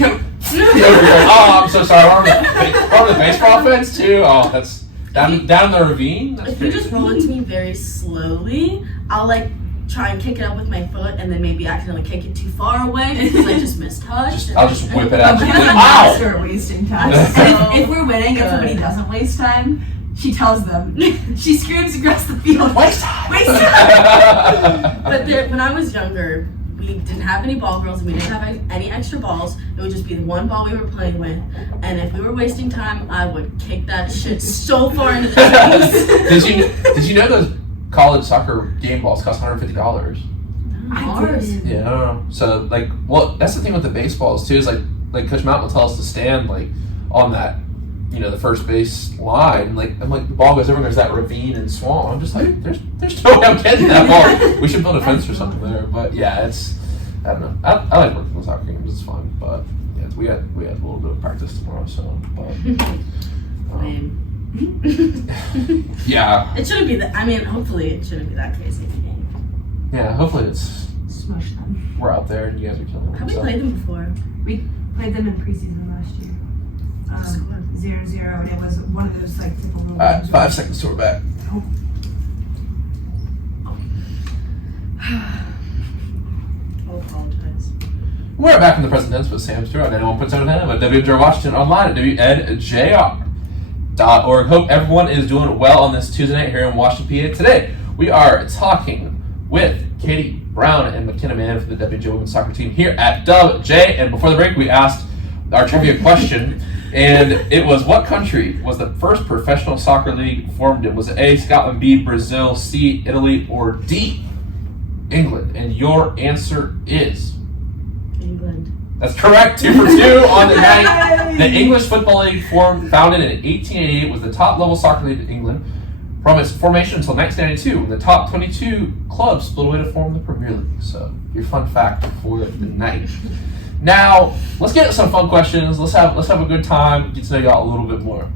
I'm so sorry. We're on the baseball fence too. Oh, that's. Down the ravine? That's If you crazy. just roll it to me very slowly, I'll like try and kick it up with my foot and then maybe accidentally kick it too far away because I just mistouched. I'll just whip it out. But Ow! McKenna's a master at wasting time. That's And so if we're winning and somebody good. doesn't waste time, she tells them. She screams across the field. Waste time! Waste time! But when I was younger, we didn't have any ball girls and we didn't have any extra balls. It would just be the one ball we were playing with. And if we were wasting time, I would kick that shit so far into the face. Did you know those college soccer game balls cost $150? I did. Yeah, I don't know. So like, well, that's the thing with the baseballs too. Is like Coach Mountain will tell us to stand like on that, the first base line. Like I'm like the ball goes over and there's that ravine and swamp. I'm just like, there's no way I'm getting that ball. We should build a fence or something there. But yeah, I don't know. I like working with soccer games. It's fun, but yeah, we had a little bit of practice tomorrow. So, but yeah. It shouldn't be that. I mean, hopefully it shouldn't be that crazy. Yeah, hopefully it's Smush them. we're out there and you guys are killing them. Have we so. played them before? We played them in preseason last year. 0-0, and it was one of those like typical little All right, games 5 seconds till we're back. I'll apologize. We're back in the present tense with Sam Stewart on 91.7 FM at WJ Washington online at WNJR.org. Hope everyone is doing well on this Tuesday night here in Washington, PA. Today, we are talking with Katie Brown and Makenna Mann for the WJ Women's Soccer Team here at Dubjay. And before the break, we asked our trivia question, and it was, what country was the first professional soccer league formed in? Was it A, Scotland, B, Brazil, C, Italy, or D, England? And your answer is... England. That's correct. 2 for 2 on the night. The English Football League, founded in 1888, was the top level soccer league in England. From its formation until 1992, when the top 22 clubs split away to form the Premier League. So, your fun fact for the night. Now, let's get into some fun questions. Let's have a good time. Get to know y'all a little bit more.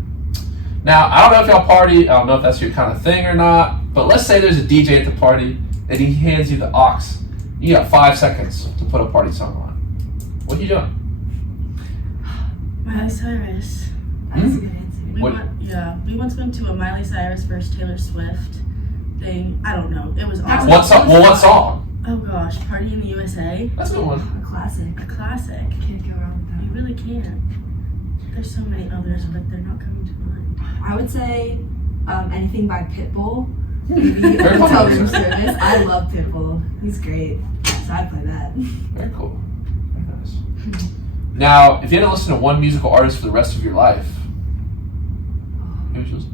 Now, I don't know if y'all party. I don't know if that's your kind of thing or not. But let's say there's a DJ at the party and he hands you the aux. You got 5 seconds to put a party song on. What are you doing? Miley Cyrus. That's a good answer. We once went to a Miley Cyrus versus Taylor Swift thing. I don't know. It was awesome. What song? Well, what song? Oh gosh, Party in the USA. That's a good one. A classic. A classic. Can't go wrong with that. You really can't. There's so many others, but they're not coming to mind. I would say anything by Pitbull. Maybe Very cool. Television Service. I love Pitbull. He's great. So I'd play that. Very cool. Very nice. Now, if you had to listen to one musical artist for the rest of your life, who would you listen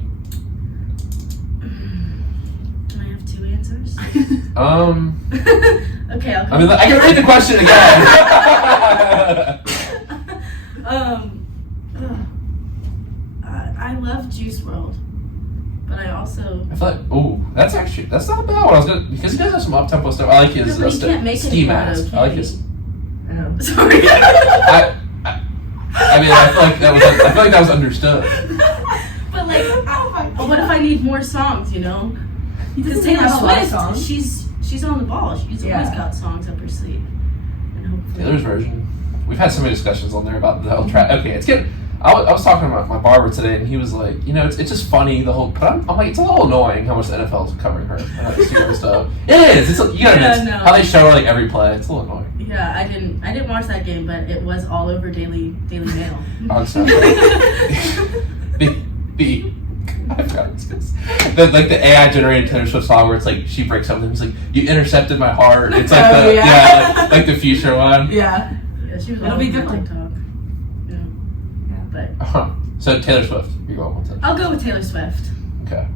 Can I have 2 answers? to? Okay, I'll go. I mean, I can read the question again. I love Juice WRLD, but I also. I feel like, that's not a bad one. Because he does have some up-tempo stuff. I like his No, but he can't make ski it mask. okay. I like his. Oh. Sorry. I mean, I feel like that was understood. But like, what if I need more songs? You know, because doesn't Taylor have a lot of Swift, songs. she's on the ball. She's always Yeah. got songs up her sleeve. And hopefully, Taylor's version. We've had so many discussions on there about the whole track. Okay, it's getting. I was talking to my barber today, and he was like, it's just funny the whole. But I'm like, it's a little annoying how much the NFL is covering her and stuff. It is. It's you gotta admit, no. how they show her like every play. It's a little annoying. Yeah, I didn't watch that game, but it was all over Daily Mail. I forgot this. Like the AI generated Taylor Swift song where it's like she breaks something. It's like you intercepted my heart. It's like like the future one. Yeah. Yeah, she was It'll all be over good one. TikTok. Yeah, but So Taylor Swift, you're going with Taylor. I'll go with Taylor Swift. Okay.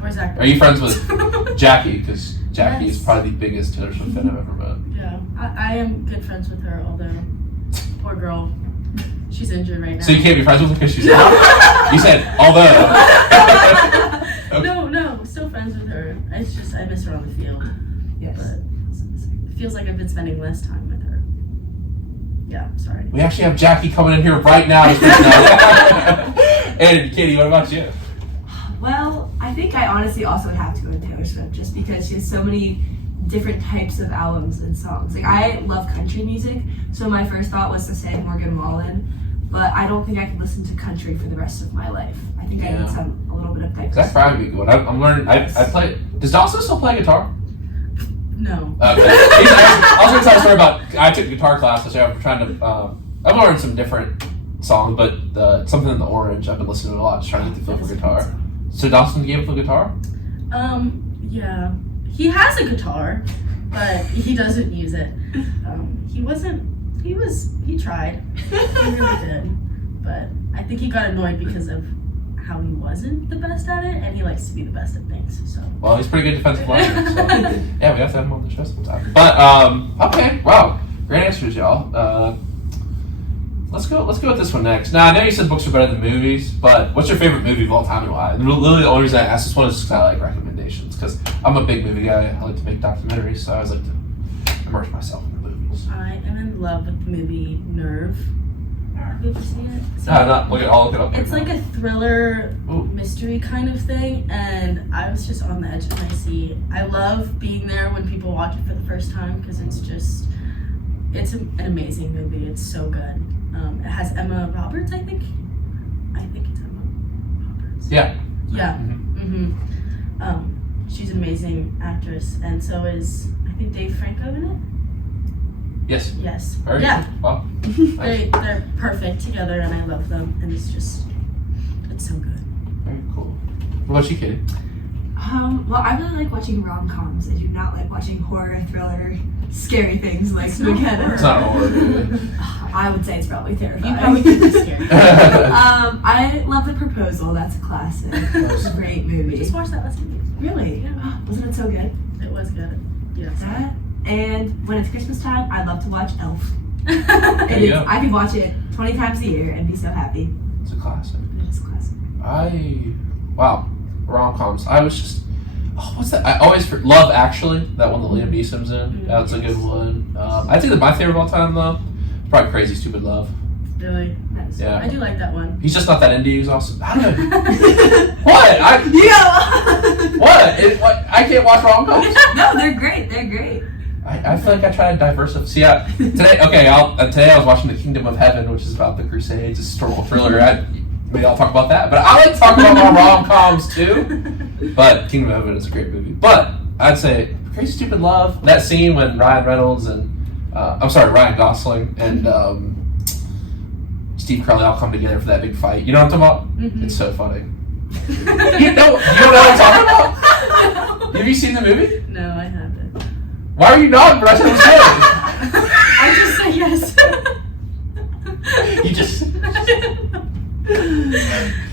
Where's that? Are you friends with Jackie? Because Jackie Yes. is probably the biggest Taylor Swift fan I've ever met. Yeah, I am good friends with her, although poor girl, she's injured right now. So you can't be friends with her because she's. You said although. No, still friends with her. It's just I miss her on the field. Yes. But it feels like I've been spending less time with her. Yeah, sorry. We actually have Jackie coming in here right now. And Katie, what about you? Well, I think I honestly also would have to go with Taylor Swift just because she has so many different types of albums and songs. Like, I love country music, so my first thought was to say Morgan Wallen, but I don't think I could listen to country for the rest of my life. I think I need a little bit of diversity. That's probably good. I'm learning. I play. Does Dawson still play guitar? No. Okay. I was going to tell a story about. I took guitar class this year. I'm trying to. I've learned some different songs, but something in the Orange. I've been listening to a lot, just trying to get the feel for guitar. So Dawson gave up the guitar? Yeah. He has a guitar, but he doesn't use it. He tried. He really did. But I think he got annoyed because of how he wasn't the best at it, and he likes to be the best at things, so. Well, he's a pretty good defensive lineman, so. Yeah, we have to have him on the show sometime. But, okay, wow. Great answers, y'all. Let's go with this one next. Now, I know you said books are better than movies, but what's your favorite movie of all time and why? And literally the only reason I asked this one is because I like recommendations, because I'm a big movie guy. I like to make documentaries, so I always like to immerse myself in the movies. I am in love with the movie Nerve. Have you ever seen it? So I'll look it up. it's like a thriller Ooh. mystery kind of thing, and I was just on the edge of my seat. I love being there when people watch it for the first time because it's an amazing movie. It's so good. It has Emma Roberts, I think it's Emma Roberts. Yeah. Yeah. She's an amazing actress, and so is I think Dave Franco in it. Yes. Yes. Very Yeah. Cool. Wow. Nice. They're perfect together, and I love them. And it's so good. Very cool. What about you, Katie? Well, I really like watching rom-coms. I do not like watching horror, thriller, scary things like It's not Makenna. horror. It's not a horror movie. I would say it's probably You terrifying. probably could be scared. I love The Proposal. That's a classic. It's a great movie. Just watched that last week. Really? Yeah. Wasn't it so good? It was good. Yes. That and when it's Christmas time, I love to watch Elf. There you go. I could watch it 20 times a year and be so happy. It's a classic. It's a classic. Wow, rom-coms. I was just, what's that? I always Love Actually, that one that Liam Neeson's in. That's a good one. I think that my favorite of all time though, is probably Crazy Stupid Love. Really? Nice. Yeah. I do like that one. He's just not that indie. He's also I don't know. What? What? I can't watch rom-coms. No, they're great. They're great. I feel like I try to diversify. See, today I was watching The Kingdom of Heaven, which is about the Crusades. It's a historical thriller. We all talk about that. But I like to talk about my rom-coms too. But Kingdom of Heaven is a great movie. But I'd say Crazy Stupid Love. That scene when Ryan Reynolds and Ryan Gosling and Steve Carell all come together for that big fight. You know what I'm talking about? Mm-hmm. It's so funny. You don't know what I'm talking about? Have you seen the movie? No, I haven't. Why are you not? But I said it was good. I just said yes. You just...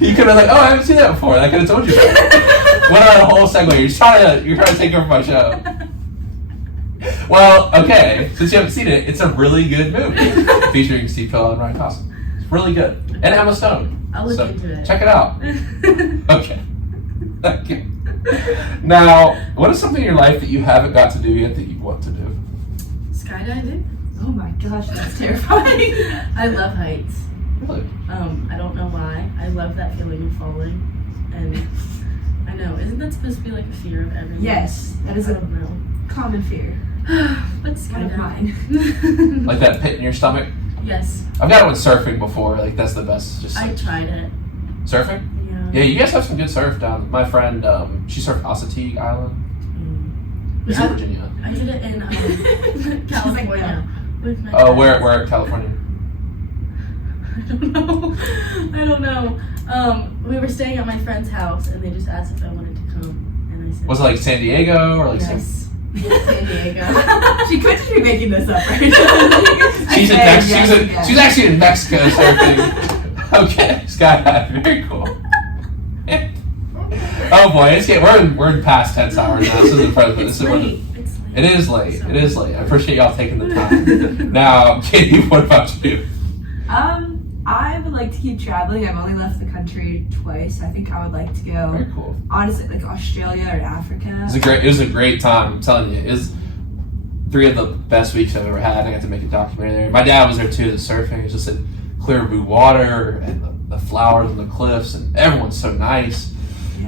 You could have like, oh, I haven't seen that before. I could have told you that. Went on a whole segue. You're trying to take over my show. Well, okay. Since you haven't seen it, it's a really good movie featuring Steve Carell and Ryan Gosling. It's really good, and Emma Stone. I'll look into it. Check it out. Okay. Okay. Now, what is something in your life that you haven't got to do yet that you want to do? Skydiving. Oh my gosh, that's terrifying. I love heights. Really? I don't know why. I love that feeling of falling, and I know, isn't that supposed to be like a fear of everyone? Yes, that is I a don't know. common fear. But One of skydiving. Like that pit in your stomach? Yes. I've got it with surfing before. Like that's the best. Just I like, tried it. surfing. Yeah. Yeah, you guys have some good surf down. My friend, she surfed Assateague Island. It's in Virginia. I did it in California. With my Oh, friends. where in California? I don't know. We were staying at my friend's house, and they just asked if I wanted to come, and I said. Was it like San Diego or like? Yes. San Diego. She could just be making this up, right? She's in Okay, Mexico. yes. She's actually in Mexico surfing. Okay, skydiving, very cool. Oh boy, we're in past tense hours now. This isn't present. It's late. It's late. It is late. So- It is late. I appreciate y'all taking the time. Now, Katie, what about you? I would like to keep traveling. I've only left the country twice. I think I would like to go, Very cool. honestly, like Australia or Africa. It was a great time. I'm telling you, it was 3 of the best weeks I've ever had. I got to make a documentary there. My dad was there too. The surfing, it was just like clear blue water and the flowers on the cliffs, and everyone's so nice.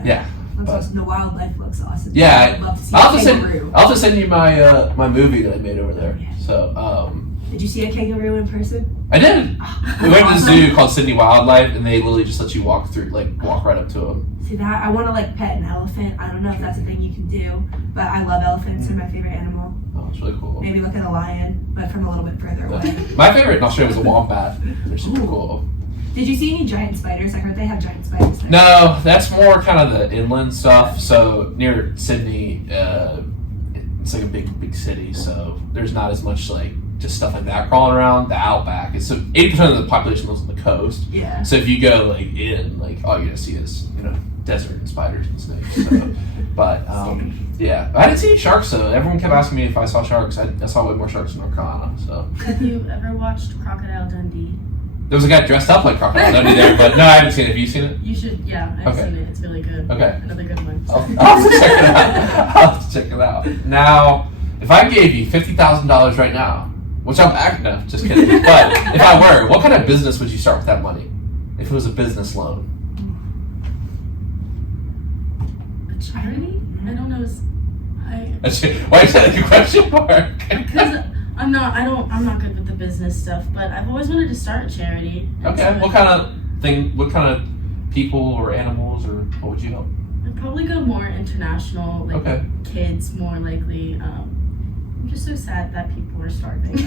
Yeah. Looks awesome. The wildlife looks awesome. Yeah, I'd love to see I'll a have kangaroo. to send you my my movie that I made over there. So Did you see a kangaroo in person? I did. We went to the zoo called Sydney Wildlife, and they literally just let you walk right up to them. See that? I want to like pet an elephant. I don't know if that's a thing you can do, but I love elephants. They're my favorite animal. Oh, it's really cool. Maybe look at a lion, but from a little bit further away. My favorite in Australia was a wombat. They're super cool. Did you see any giant spiders? I heard they have giant spiders there. No, that's more kind of the inland stuff. So near Sydney, it's like a big city, so there's not as much like just stuff like that crawling around. The outback is so 80% of the population lives on the coast. Yeah. So if you go like in, like all you're gonna see is desert and spiders and snakes. So, but yeah, I didn't see any sharks though. Everyone kept asking me if I saw sharks. I saw way more sharks in North Carolina. So Have you ever watched Crocodile Dundee? there was a guy dressed up like Crocodile Dundee there, but no, I haven't seen it. Have you seen it? You should. Yeah, I've Okay. seen it. It's really good. Okay. Another good one. I'll have to check it out. I'll have to check it out. Now, if I gave you $50,000 right now, which no, just kidding. But if I were, what kind of business would you start with that money? If it was a business loan? A charity? I don't know. Why is that a question mark? Because I'm not good with the business stuff, but I've always wanted to start a charity. And Okay, so what kind of people or animals or what would you help? I'd probably go more international, like Okay. kids more likely. I'm just so sad that people are starving.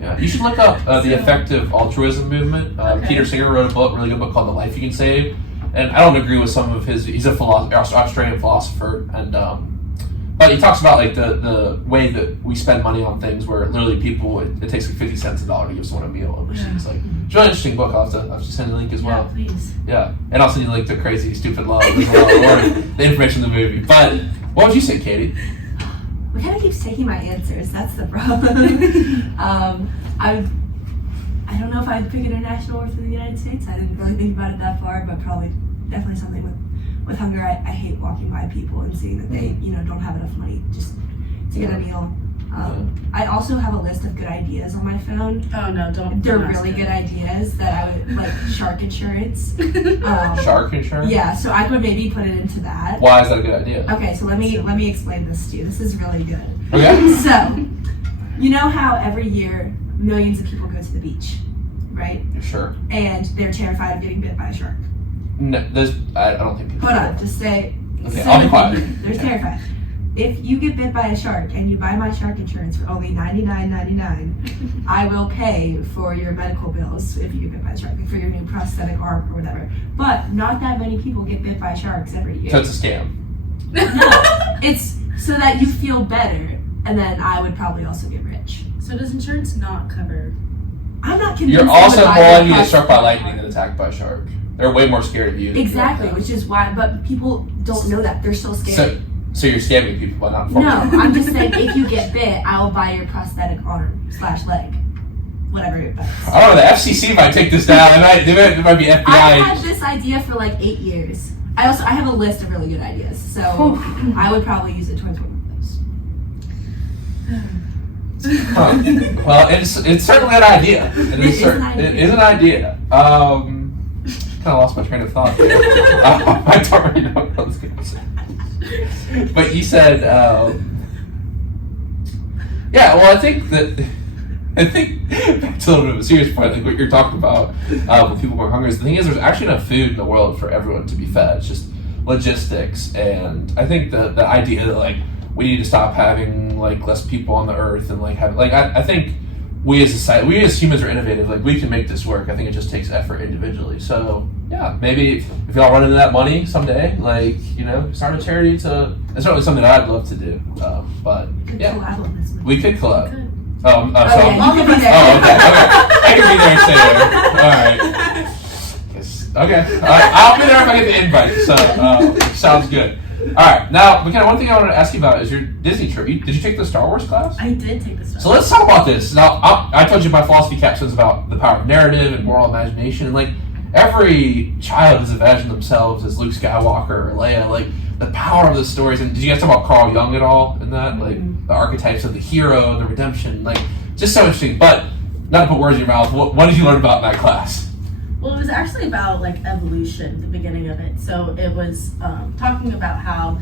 Yeah, you should look up the So- effective altruism movement. Okay. Peter Singer wrote a really good book called The Life You Can Save, and I don't agree with some of his. He's a Australian philosopher, and but he talks about like the way that we spend money on things, where literally people it takes like 50 cents a dollar to give someone a meal overseas. Like it's a really interesting book. I'll have to send a link as well. Yeah, please. Yeah, and I'll send you a link to Crazy Stupid Love as well, or the information in the movie. But what would you say, Katie? We kind of keeps taking my answers. That's the problem. I don't know if I'd pick international or through the United States. I didn't really think about it that far, but definitely something with hunger. I hate walking by people and seeing that they don't have enough money just to get a meal. I also have a list of good ideas on my phone. Oh no, don't. They're don't ask really me. good ideas that I would like shark insurance. Shark insurance? Yeah, so I would maybe put it into that. Why is that a good idea? Okay, so let me explain this to you. This is really good. Okay. So, you know how every year millions of people go to the beach, right? Sure. And they're terrified of getting bit by a shark. No, I don't think people. Hold on, just say. Okay, I'll be quiet. They're terrified. If you get bit by a shark and you buy my shark insurance for only $99.99, I will pay for your medical bills if you get bit by a shark, for your new prosthetic arm or whatever. But not that many people get bit by sharks every year. So it's a scam. No, it's so that you feel better, and then I would probably also get rich. So does insurance not cover? I'm not convinced. You're it also would buy more me a likely to get struck by prosthetic lightning arm. than attacked by a shark. They're way more scared of you. than Exactly, you are. which is why. But people don't know that. They're so scared. So you're scamming people by not No, informing them. I'm just saying if you get bit, I'll buy your prosthetic arm/leg, whatever it is. I don't know. The FCC might take this down. It might be FBI. I've had this idea for like 8 years. I have a list of really good ideas, so I would probably use it towards one of those. Huh. Well, it's certainly an idea. It is an idea. Kind of lost my train of thought there. I don't really know what I was going to say. But you said, yeah. Well, I think back to a little bit of a serious point. I think what you're talking about with people going hungry is the thing is there's actually enough food in the world for everyone to be fed. It's just logistics, and I think the idea that like we need to stop having like less people on the earth and like have like I think we as a society, we as humans are innovative. Like we can make this work. I think it just takes effort individually. So yeah, maybe if y'all run into that money someday, like start a charity to. It's certainly something I'd love to do. But yeah, Collab on this one. we could collab. Good. So Yeah, you can be there. Oh, okay. I can be there and stay there. All right. Okay. All right. I'll be there if I get the invite. So sounds good. All right. Now, Makenna, one thing I wanted to ask you about is your Disney trip. Did you take the Star Wars class? I did take this. So let's talk about this. Now, I told you my philosophy captions about the power of narrative and moral imagination, and like every child has imagined themselves as Luke Skywalker or Leia, like the power of the stories. And did you guys talk about Carl Jung at all in that? Like the archetypes of the hero, the redemption, like just so interesting. But not to put words in your mouth, what did you learn about in that class? Well, it was actually about like evolution, the beginning of it. So it was talking about how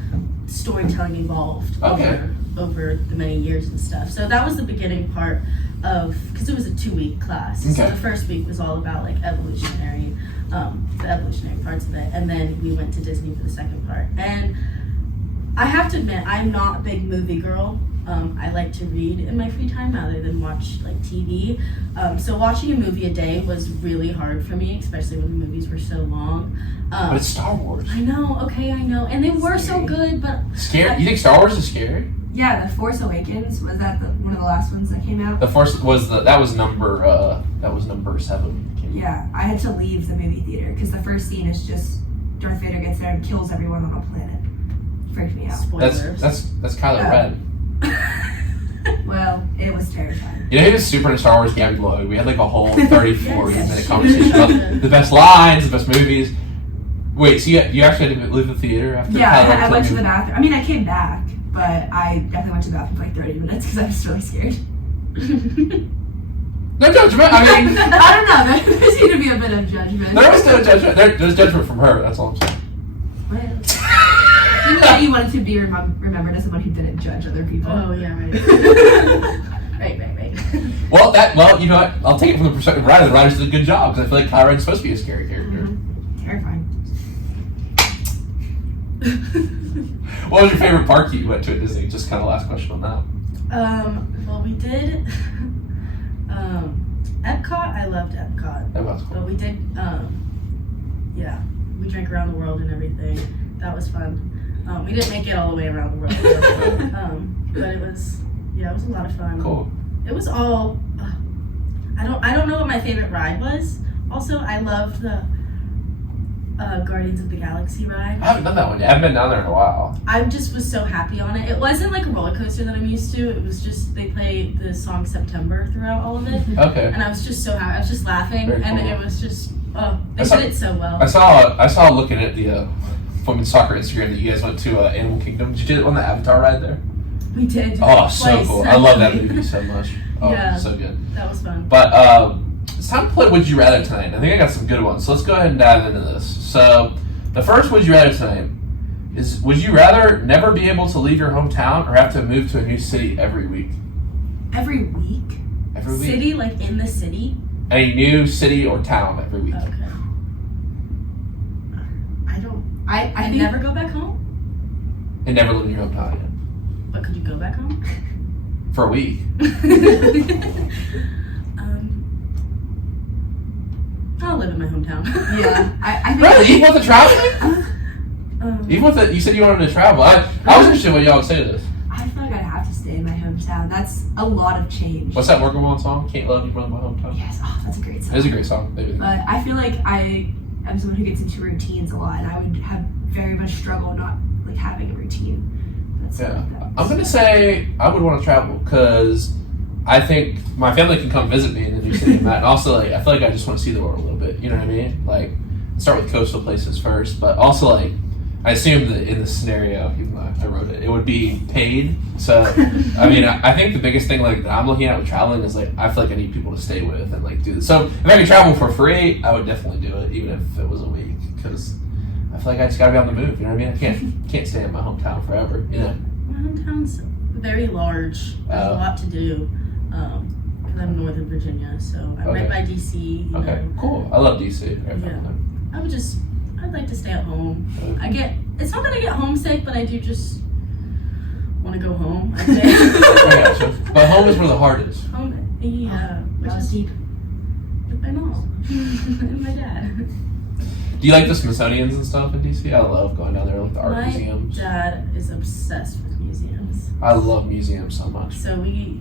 storytelling evolved over the many years and stuff. So that was the beginning part of, because it was a 2-week class. Okay. So the first week was all about like the evolutionary parts of it, and then we went to Disney for the second part. And I have to admit, I'm not a big movie girl. I like to read in my free time rather than watch like TV. So watching a movie a day was really hard for me, especially when the movies were so long. But it's Star Wars. I know, okay, I know. And they were so good, but... Scary? You think Star Wars is scary? Yeah, The Force Awakens, was that one of the last ones that came out? The Force was that was number 7. Yeah, I had to leave the movie theater because the first scene is just Darth Vader gets there and kills everyone on a planet. Freaked me out. Spoilers. That's Kylo Oh. Ren. Well, it was terrifying. You know, he was super into Star Wars Gabby Lloyd. We had like a whole 34 Yes. minute conversation about the best lines, the best movies. Wait, so you actually had to leave the theater after? Yeah, Kylo I told went to you? the bathroom. I mean, I came back, but I definitely went to the bathroom for like 30 minutes because I was really scared. No judgment. I mean, I don't know. There seemed to be a bit of judgment. there was no judgment. There's judgment from her. That's all I'm saying. Well, you know that you wanted to be remembered as someone who didn't judge other people. Oh, yeah, right. right. Well, you know what? I'll take it from the perspective of Ryder. The writers did a good job because I feel like Kylo Ren's supposed to be a scary character. Mm-hmm. Terrifying. What was your favorite park you went to at Disney? Just kind of last question on that. Well, we did Epcot. I loved Epcot. That was But cool. we did, we drank around the world and everything. That was fun. We didn't make it all the way around the world, but it was a lot of fun. Cool. It was all. I don't know what my favorite ride was. Also, I loved the Guardians of the Galaxy ride. I haven't done that one yet. I haven't been down there in a while. I just was so happy on it. It wasn't like a roller coaster that I'm used to. It was just they play the song September throughout all of it, Okay. and I was just so happy. I was just laughing, Very and cool. it was just they I saw- did it so well. I saw looking at the women's soccer Instagram that you guys went to Animal Kingdom. Did you do it on the Avatar ride there? We did. Oh, so twice, cool. I love that actually. movie so much. Oh, Yeah. so good. That was fun. But it's time to play Would You Rather tonight. I think I got some good ones. So let's go ahead and dive into this. So the first Would You Rather tonight is, would you rather never be able to leave your hometown or have to move to a new city every week? Every week? Every week? City, like in the city. A new city or town every week. Okay. I And think never go back home? And never live in your hometown again. But could you go back home? For a week. I'll live in my hometown. Yeah, I think Really? Even with the traveling? Um, Even with the, you said you wanted to travel. I was interested in what y'all would say to this. I feel like I'd have to stay in my hometown. That's a lot of change. What's that Working On song? Can't Love You More Than My Hometown. Yes, that's a great song. It is a great song, baby. But I feel like I am someone who gets into routines a lot, and I would have very much struggle not like having a routine. That's Yeah, like I'm gonna say I would want to travel because I think my family can come visit me in the new city and that, and also like I feel like I just want to see the world a little bit. You know what I mean? Like start with coastal places first, but also like I assume that in the scenario, even though I wrote it, it would be paid. So I mean, I think the biggest thing like that I'm looking at with traveling is like I feel like I need people to stay with and like do this. So if I could travel for free, I would definitely do it, even if it was a week, because I feel like I just gotta be on the move. You know what I mean? I can't stay in my hometown forever. You know. My hometown's very large. There's a lot to do. Because I'm Northern Virginia, so I'm right by DC. You Okay, know. cool. I love DC. I'd like to stay at home. It's not that I get homesick, but I do just want to go home, I think. I gotcha. But home is where the heart is. Home, yeah. Which that was is deep. with my mom and my dad. Do you like the Smithsonian's and stuff in DC? I love going down there, like the art My museums. dad is obsessed with museums. I love museums so much. So when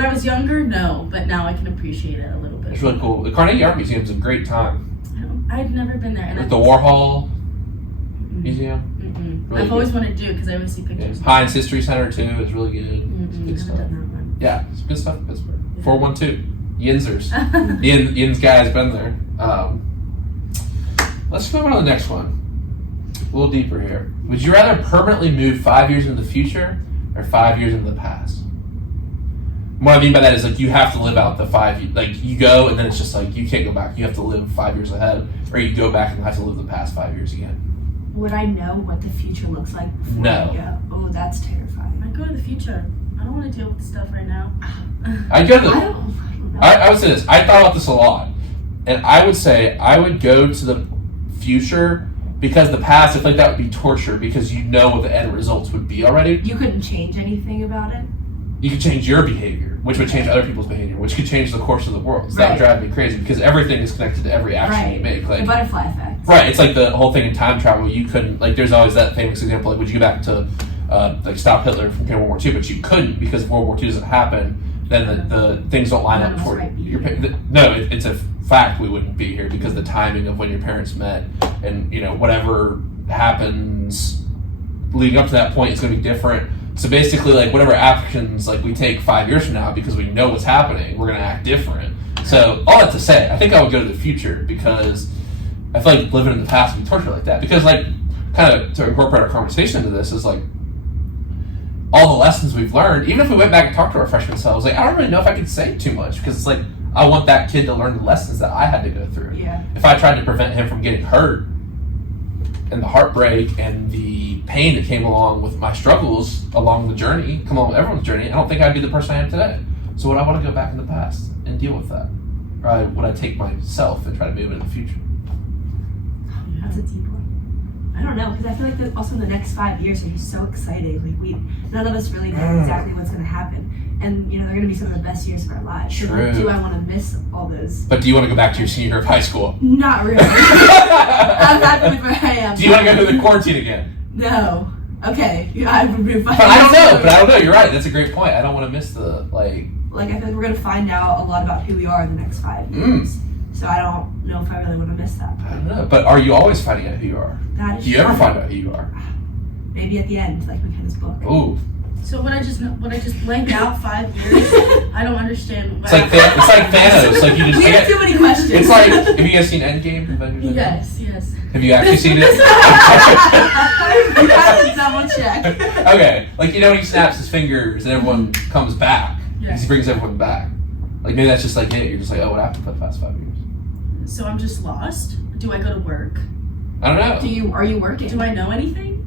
I was younger, no, but now I can appreciate it a little bit. It's really cool. The Carnegie Art Museum is a great time. I've never been there. And Like the Warhol Museum. Really I've always good. wanted to do because I always see Yeah. pictures. Heinz History Center too is really good. It's I good haven't stuff. done that one. Yeah, it's good stuff in Pittsburgh. Yeah. 412. Yinzers. Yin's guy's been there. Let's move on to the next one. A little deeper here. Would you rather permanently move 5 years into the future or 5 years into the past? What I mean by that is like you have to live out the 5 years. Like you go and then it's just like you can't go back. You have to live 5 years ahead, or you go back and have to live the past 5 years again. Would I know what the future looks like before No. I go? Oh, that's terrifying. I'd go to the future. I don't want to deal with stuff right now. I'd go to I the. don't know. I would say this. I thought about this a lot, and I would say I would go to the future because the past, I feel like that would be torture because you know what the end results would be already. You couldn't change anything about it? You could change your behavior, which would change other people's behavior, which could change the course of the world. So that would Right. drive me crazy because everything is connected to every action you make. The Like, butterfly effect. right, it's like the whole thing in time travel. You couldn't, like, there's always that famous example, like, would you go back to, like, stop Hitler from World War II, but you couldn't because if World War II doesn't happen, then the things don't line None up of us for might be your here. no, it's a fact we wouldn't be here because the timing of when your parents met and, you know, whatever happens leading up to that point is going to be different. So basically, like, whatever actions, like, we take 5 years from now because we know what's happening, we're going to act different. So all that to say, I think I would go to the future because I feel like living in the past would be torture like that. Because, like, kind of to incorporate our conversation into this is, like, all the lessons we've learned, even if we went back and talked to our freshman selves, like, I don't really know if I could say too much because it's like, I want that kid to learn the lessons that I had to go through. Yeah. If I tried to prevent him from getting hurt and the heartbreak and the pain that came along with my struggles along the journey, come along with everyone's journey, I don't think I'd be the person I am today. So would I want to go back in the past and deal with that? Or would I take myself and try to move it in the future? That's a deep one. I don't know, because I feel like that also the next 5 years are just so exciting. Like none of us really know exactly what's going to happen. And, you know, they're going to be some of the best years of our lives. So, like, True. do I want to miss all those? But do you want to go back to your senior year of high school? Not really. I'm happy with where I am. Do you want to go through the quarantine again? No. Okay. I would move. But I don't know. You're right. That's a great point. I don't want to miss the, like... Like, I feel like we're going to find out a lot about who we are in the next 5 years. So I don't know if I really want to miss that. I don't know. But are you always finding out who you are? That is Do you ever find out who you are? Maybe at the end, like McKenna's book. Ooh. So would I just blank out 5 years? I don't understand. It's like Thanos. Like you just... We have too many questions. It's like, have you guys seen Endgame? Avengers Endgame? Yes. Have you actually seen it? I have to double check. Okay, like, you know when he snaps his fingers and everyone comes back? Yeah. He brings everyone back. Like, maybe that's just like it. You're just like, oh, what happened for the past 5 years? So I'm just lost? Do I go to work? I don't know. Are you working? Do I know anything?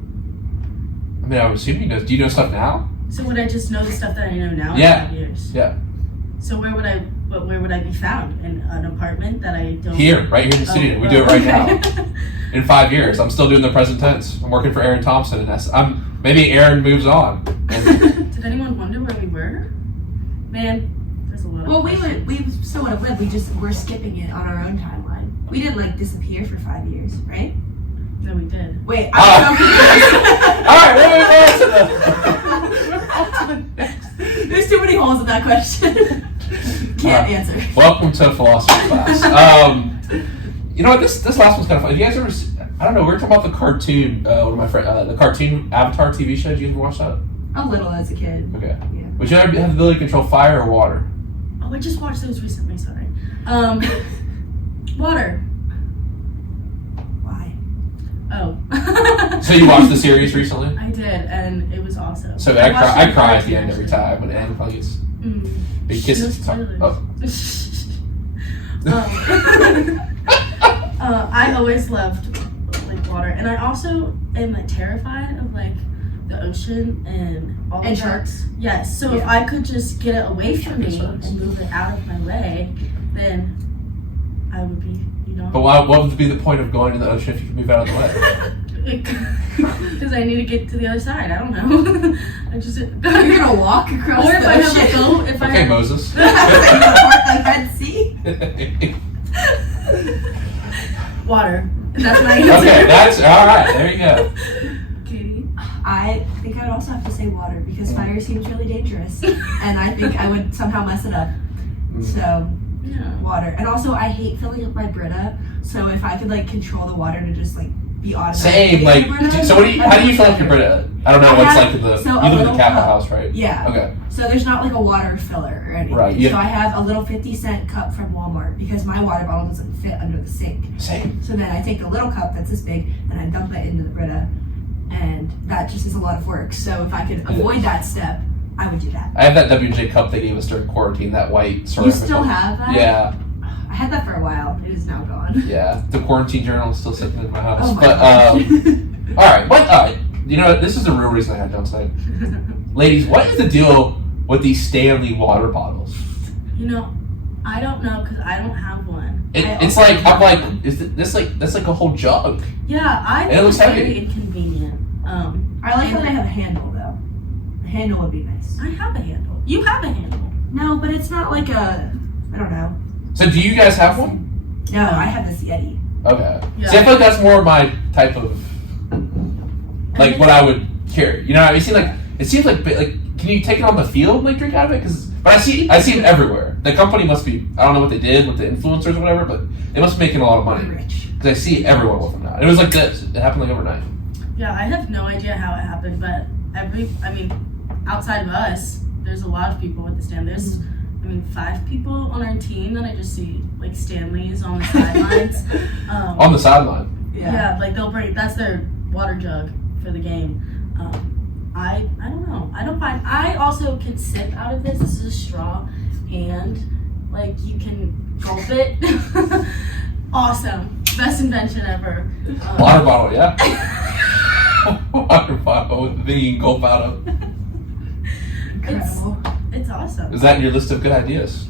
I mean, I would assume you know. Do you know stuff now? So would I just know the stuff that I know now Yeah. in 5 years? Yeah. So where would I be found? In an apartment that I don't... Here, right here in the studio. We do it right now. in 5 years. I'm still doing the present tense. I'm working for Aaron Thompson, and maybe Aaron moves on. Did anyone wonder where we were? Man, there's a lot of Well, questions. we still would have lived. We're skipping it on our own timeline. We didn't like disappear for 5 years, right? No, we did. Wait, I'm All right, There's too many holes in that question. Can't answer. welcome to philosophy class. You know what? This last one's kind of fun. Have you guys ever? I don't know. We were talking about the cartoon. One of my friends, the cartoon Avatar TV show. Did you ever watch that? A little as a kid. Okay. Yeah. Would you ever have the ability to control fire or water? Oh, I just watched those recently, sorry. Water. Why? Oh. So you watched the series recently? I did, and it was awesome. So I watched cry it at first, the end every actually. time when Anne plays. Mm. Big kisses. No spoilers. Oh. I always loved like water, and I also am like terrified of like the ocean and all And of that. sharks. Yes. So if Yeah. I could just get it away from me Sharks. and move it out of my way, then I would be, But what would be the point of going to the ocean if you could move out of the way? because I need to get to the other side. I don't know. I just You're gonna walk across or if the I have ocean. a boat. If I Okay, have, Moses. You're gonna part the Red Sea. water. That's my answer. Okay, that's all right. There you go. Katie. I think I would also have to say water because fire seems really dangerous, and I think I would somehow mess it up. So Yeah. water, and also I hate filling up my Brita. So if I could like control the water to just like be automatic. Same. Like, so what do you? How do you fill up your Brita? I don't know I what's have- like in the. so a You live in little the Kappa cup. house, right? Yeah. Okay. So there's not like a water filler or anything. Right, yeah. So I have a little 50-cent cup from Walmart because my water bottle doesn't fit under the sink. Same. So then I take the little cup that's this big and I dump it into the Brita, and that just is a lot of work. So if I could avoid that step, I would do that. I have that WJ cup they gave us during quarantine. That white sort You of. still have that? Yeah. I had that for a while. It is now gone. Yeah. The quarantine journal is still sitting in my house. Oh my but gosh. all right. What? You know, this is the real reason I had down tonight. Ladies, what is the deal with these Stanley water bottles? I don't know because I don't have one. It's like I'm like, is this like that's like a whole jug? Yeah, I And it think looks it's very heavy. inconvenient. I like that they have a handle though. A handle would be nice. I have a handle. You have a handle. No, but it's not like a. I don't know. So do you guys have one? No, I have this Yeti. Okay. Yeah. See, I feel like that's more my type of like what I would carry. You know, what I mean, it seems like can you take it on the field and like drink out of it? But I see it everywhere. The company must be, I don't know what they did with the influencers or whatever, but they must be making a lot of We're money rich. because I see everyone with them now. It was like this. It happened like overnight. Yeah, I have no idea how it happened, but outside of us, there's a lot of people with the stand. There's, 5 people on our team that I just see like Stanleys on the sidelines. On the sideline. Yeah, like they'll bring, that's their water jug for the game. I don't know. I don't find, I also can sip out of this. This is a straw and like you can gulp it. Awesome. Best invention ever. Water bottle, yeah. Water bottle with the thing you can gulp out of. Incredible. It's awesome. Is that in your list of good ideas?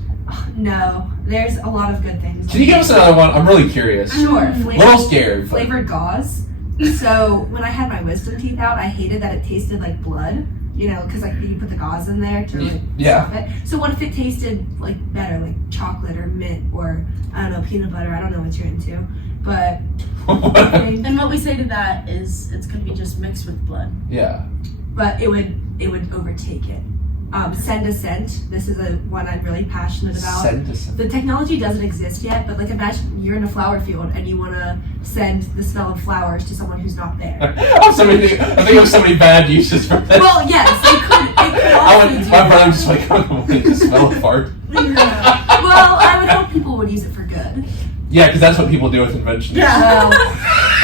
No, there's a lot of good things. Can you give us another one? I'm really curious. Sure. A little scared. But Flavored gauze. So when I had my wisdom teeth out, I hated that it tasted like blood. You know, because like you put the gauze in there to like Yeah. stop it. So what if it tasted like better, like chocolate or mint or I don't know, peanut butter? I don't know what you're into, but And what we say to that is it's going to be just mixed with blood. Yeah. but it would overtake it. Send a scent. This is one I'm really passionate about. Send to send. The technology doesn't exist yet, but like imagine you're in a flower field and you want to send the smell of flowers to someone who's not there. I think of so many bad uses for this. Well, yes, it could also do my brother that. just like the smell of fart. Well, I would hope people would use it for good. Yeah, because that's what people do with inventions. Well,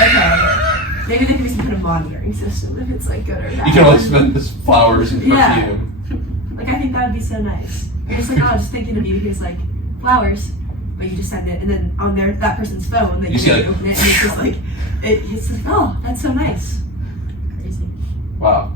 okay. Maybe there could be some kind of monitoring system if it's like good or bad. You can only spend this flowers and perfume. Yeah. Like, I think that would be so nice. You're just like, oh, just thinking of you. He's like, flowers. But you just send it, and then on that person's phone, they You see, like- open it, and it's just like, it's like, oh, that's so nice. Crazy. Wow.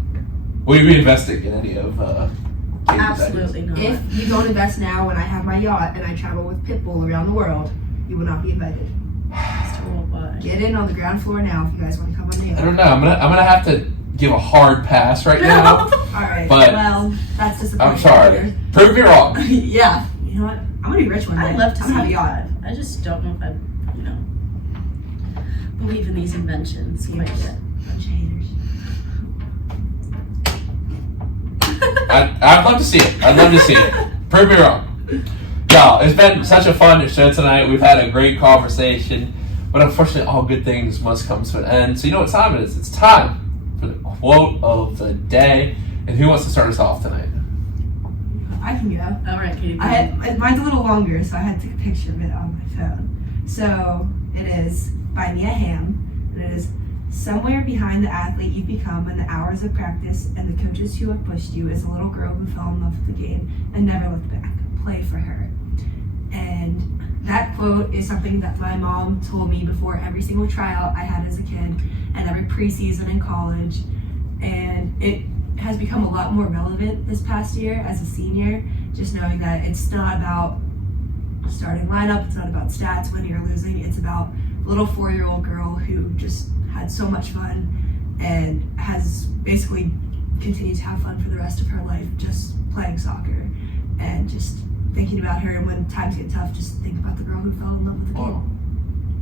Will you be investing in any of Katie's Absolutely not. If you don't invest now when I have my yacht and I travel with Pitbull around the world, you will not be invited. It's to worldwide. get in on the ground floor now if you guys want to come on in. I don't know. I'm gonna have to give a hard pass right now. All right. But well, that's disappointing. I'm sorry. Prove me wrong. Yeah. You know what? I'm gonna be rich one day. I'd love to I'm see happy you on. live. I just don't know if I, believe in these inventions quite yet. Bunch of haters. I'd love to see it. I'd love to see it. Prove me wrong. Y'all, it's been such a fun show tonight. We've had a great conversation, but unfortunately, all good things must come to an end. So you know what time it is? It's time for the quote of the day. And who wants to start us off tonight? I can go. All right, Katie. Mine's a little longer, so I had to take a picture of it on my phone. So it is by Mia Hamm, and it is somewhere behind the athlete you've become in the hours of practice and the coaches who have pushed you is a little girl who fell in love with the game and never looked back. Play for her. And that quote is something that my mom told me before every single tryout I had as a kid and every preseason in college. And it has become a lot more relevant this past year as a senior, just knowing that it's not about starting lineup, it's not about stats, winning or losing, it's about a little 4-year-old girl who just had so much fun and has basically continued to have fun for the rest of her life just playing soccer and just thinking about her, and when times get tough, just think about the girl who fell in love with the game. Oh,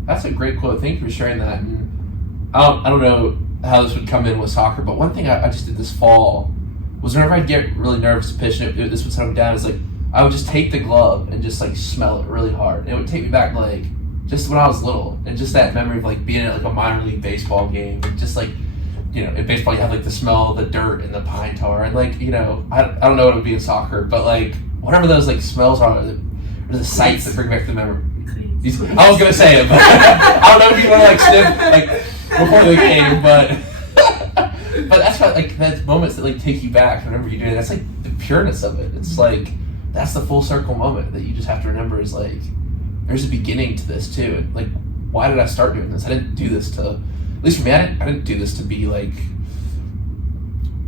that's a great quote. Thank you for sharing that. And I don't know how this would come in with soccer, but one thing I just did this fall was whenever I'd get really nervous to pitch and this would settle me down, is like I would just take the glove and just like smell it really hard. And it would take me back like just when I was little, and just that memory of like being at like a minor league baseball game, and just like, you know, in baseball you have like the smell of the dirt and the pine tar, and like, you know, I don't know what it would be in soccer, but like whatever those like smells are, or the sights that bring back the memory. I was gonna say it, but I don't know if you want to like sniff like before the game, but that's what, like, that's moments that like take you back. Whenever you do it, that's like the pureness of it. It's like that's the full circle moment that you just have to remember is like there's a beginning to this too. And like, why did I start doing this? I didn't do this to, at least for me, I didn't do this to be like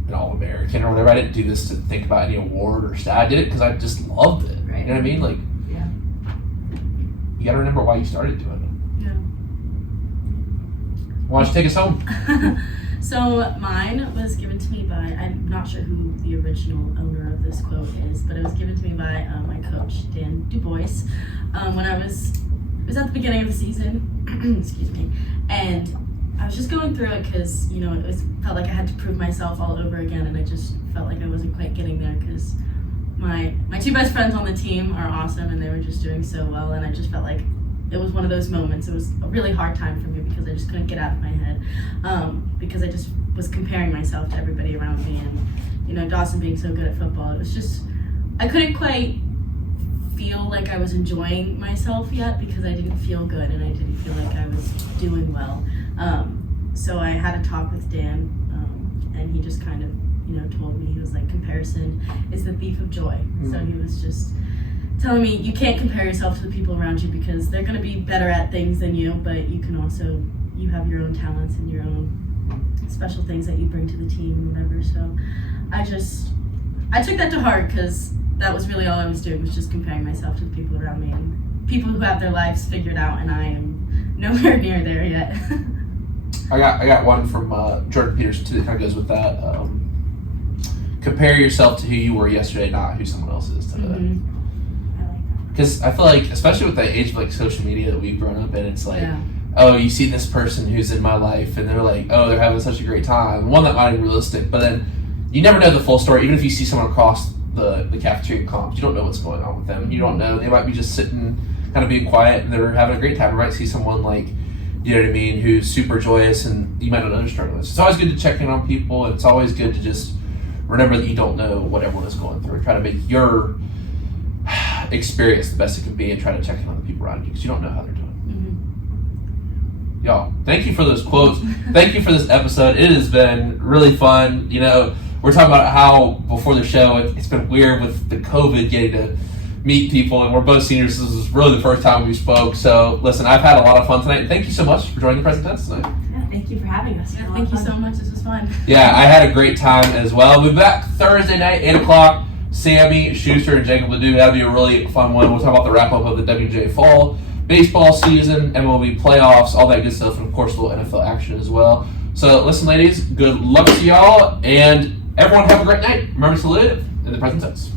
an All-American or whatever. I didn't do this to think about any award or stat. I did it because I just loved it. Right. You know what I mean? Like, Yeah. you got to remember why you started doing it. Yeah. Why don't you take us home? So mine was given to me by, I'm not sure who the original owner of this quote is, but it was given to me by my coach, Dan Dubjay, when it was at the beginning of the season, excuse me, and I was just going through it because, you know, felt like I had to prove myself all over again, and I just felt like I wasn't quite getting there because my two best friends on the team are awesome, and they were just doing so well, and I just felt like it was one of those moments. It was a really hard time for me because I just couldn't get out of my head, because I just was comparing myself to everybody around me, and, you know, Dawson being so good at football, it was just, I couldn't quite feel like I was enjoying myself yet because I didn't feel good and I didn't feel like I was doing well. So I had a talk with Dan, and he just kind of, you know, told me, he was like, comparison is the thief of joy. So he was just telling me, you can't compare yourself to the people around you because they're going to be better at things than you, but you can also, you have your own talents and your own special things that you bring to the team and whatever. So I took that to heart because that was really all I was doing, was just comparing myself to the people around me and people who have their lives figured out, and I am nowhere near there yet. I got one from Jordan Peterson too that kind of goes with that. Compare yourself to who you were yesterday, not who someone else is today. Mm-hmm. Because I feel like, especially with the age of like social media that we've grown up in, it's like, oh, you see this person who's in my life, and they're like, oh, they're having such a great time. One that might be realistic, but then you never know the full story. Even if you see someone across the cafeteria comps, you don't know what's going on with them. You don't know. They might be just sitting, kind of being quiet, and they're having a great time. You might see someone like, you know what I mean, who's super joyous, and you might not know they're struggling. It's always good to check in on people, and it's always good to just remember that you don't know what everyone is going through. Try to make your experience the best it can be, and try to check in on the people around you because you don't know how they're doing. Y'all, thank you for those quotes. Thank you for this episode. It has been really fun. You know, we're talking about how before the show it's been weird with the COVID getting to meet people, and we're both seniors. This is really the first time we spoke. So listen, I've had a lot of fun tonight. Thank you so much for joining the Present Tense tonight. Yeah, thank you for having us. Yeah, thank you so much. This was fun. Yeah, I had a great time as well. We'll be back Thursday night, 8 o'clock. Sammy, Schuster, and Jacob Ledoux. That'll be a really fun one. We'll talk about the wrap-up of the WJ Fall baseball season, MLB playoffs, all that good stuff, and of course a little NFL action as well. So listen, ladies, good luck to y'all, and everyone have a great night. Remember to live in the present tense.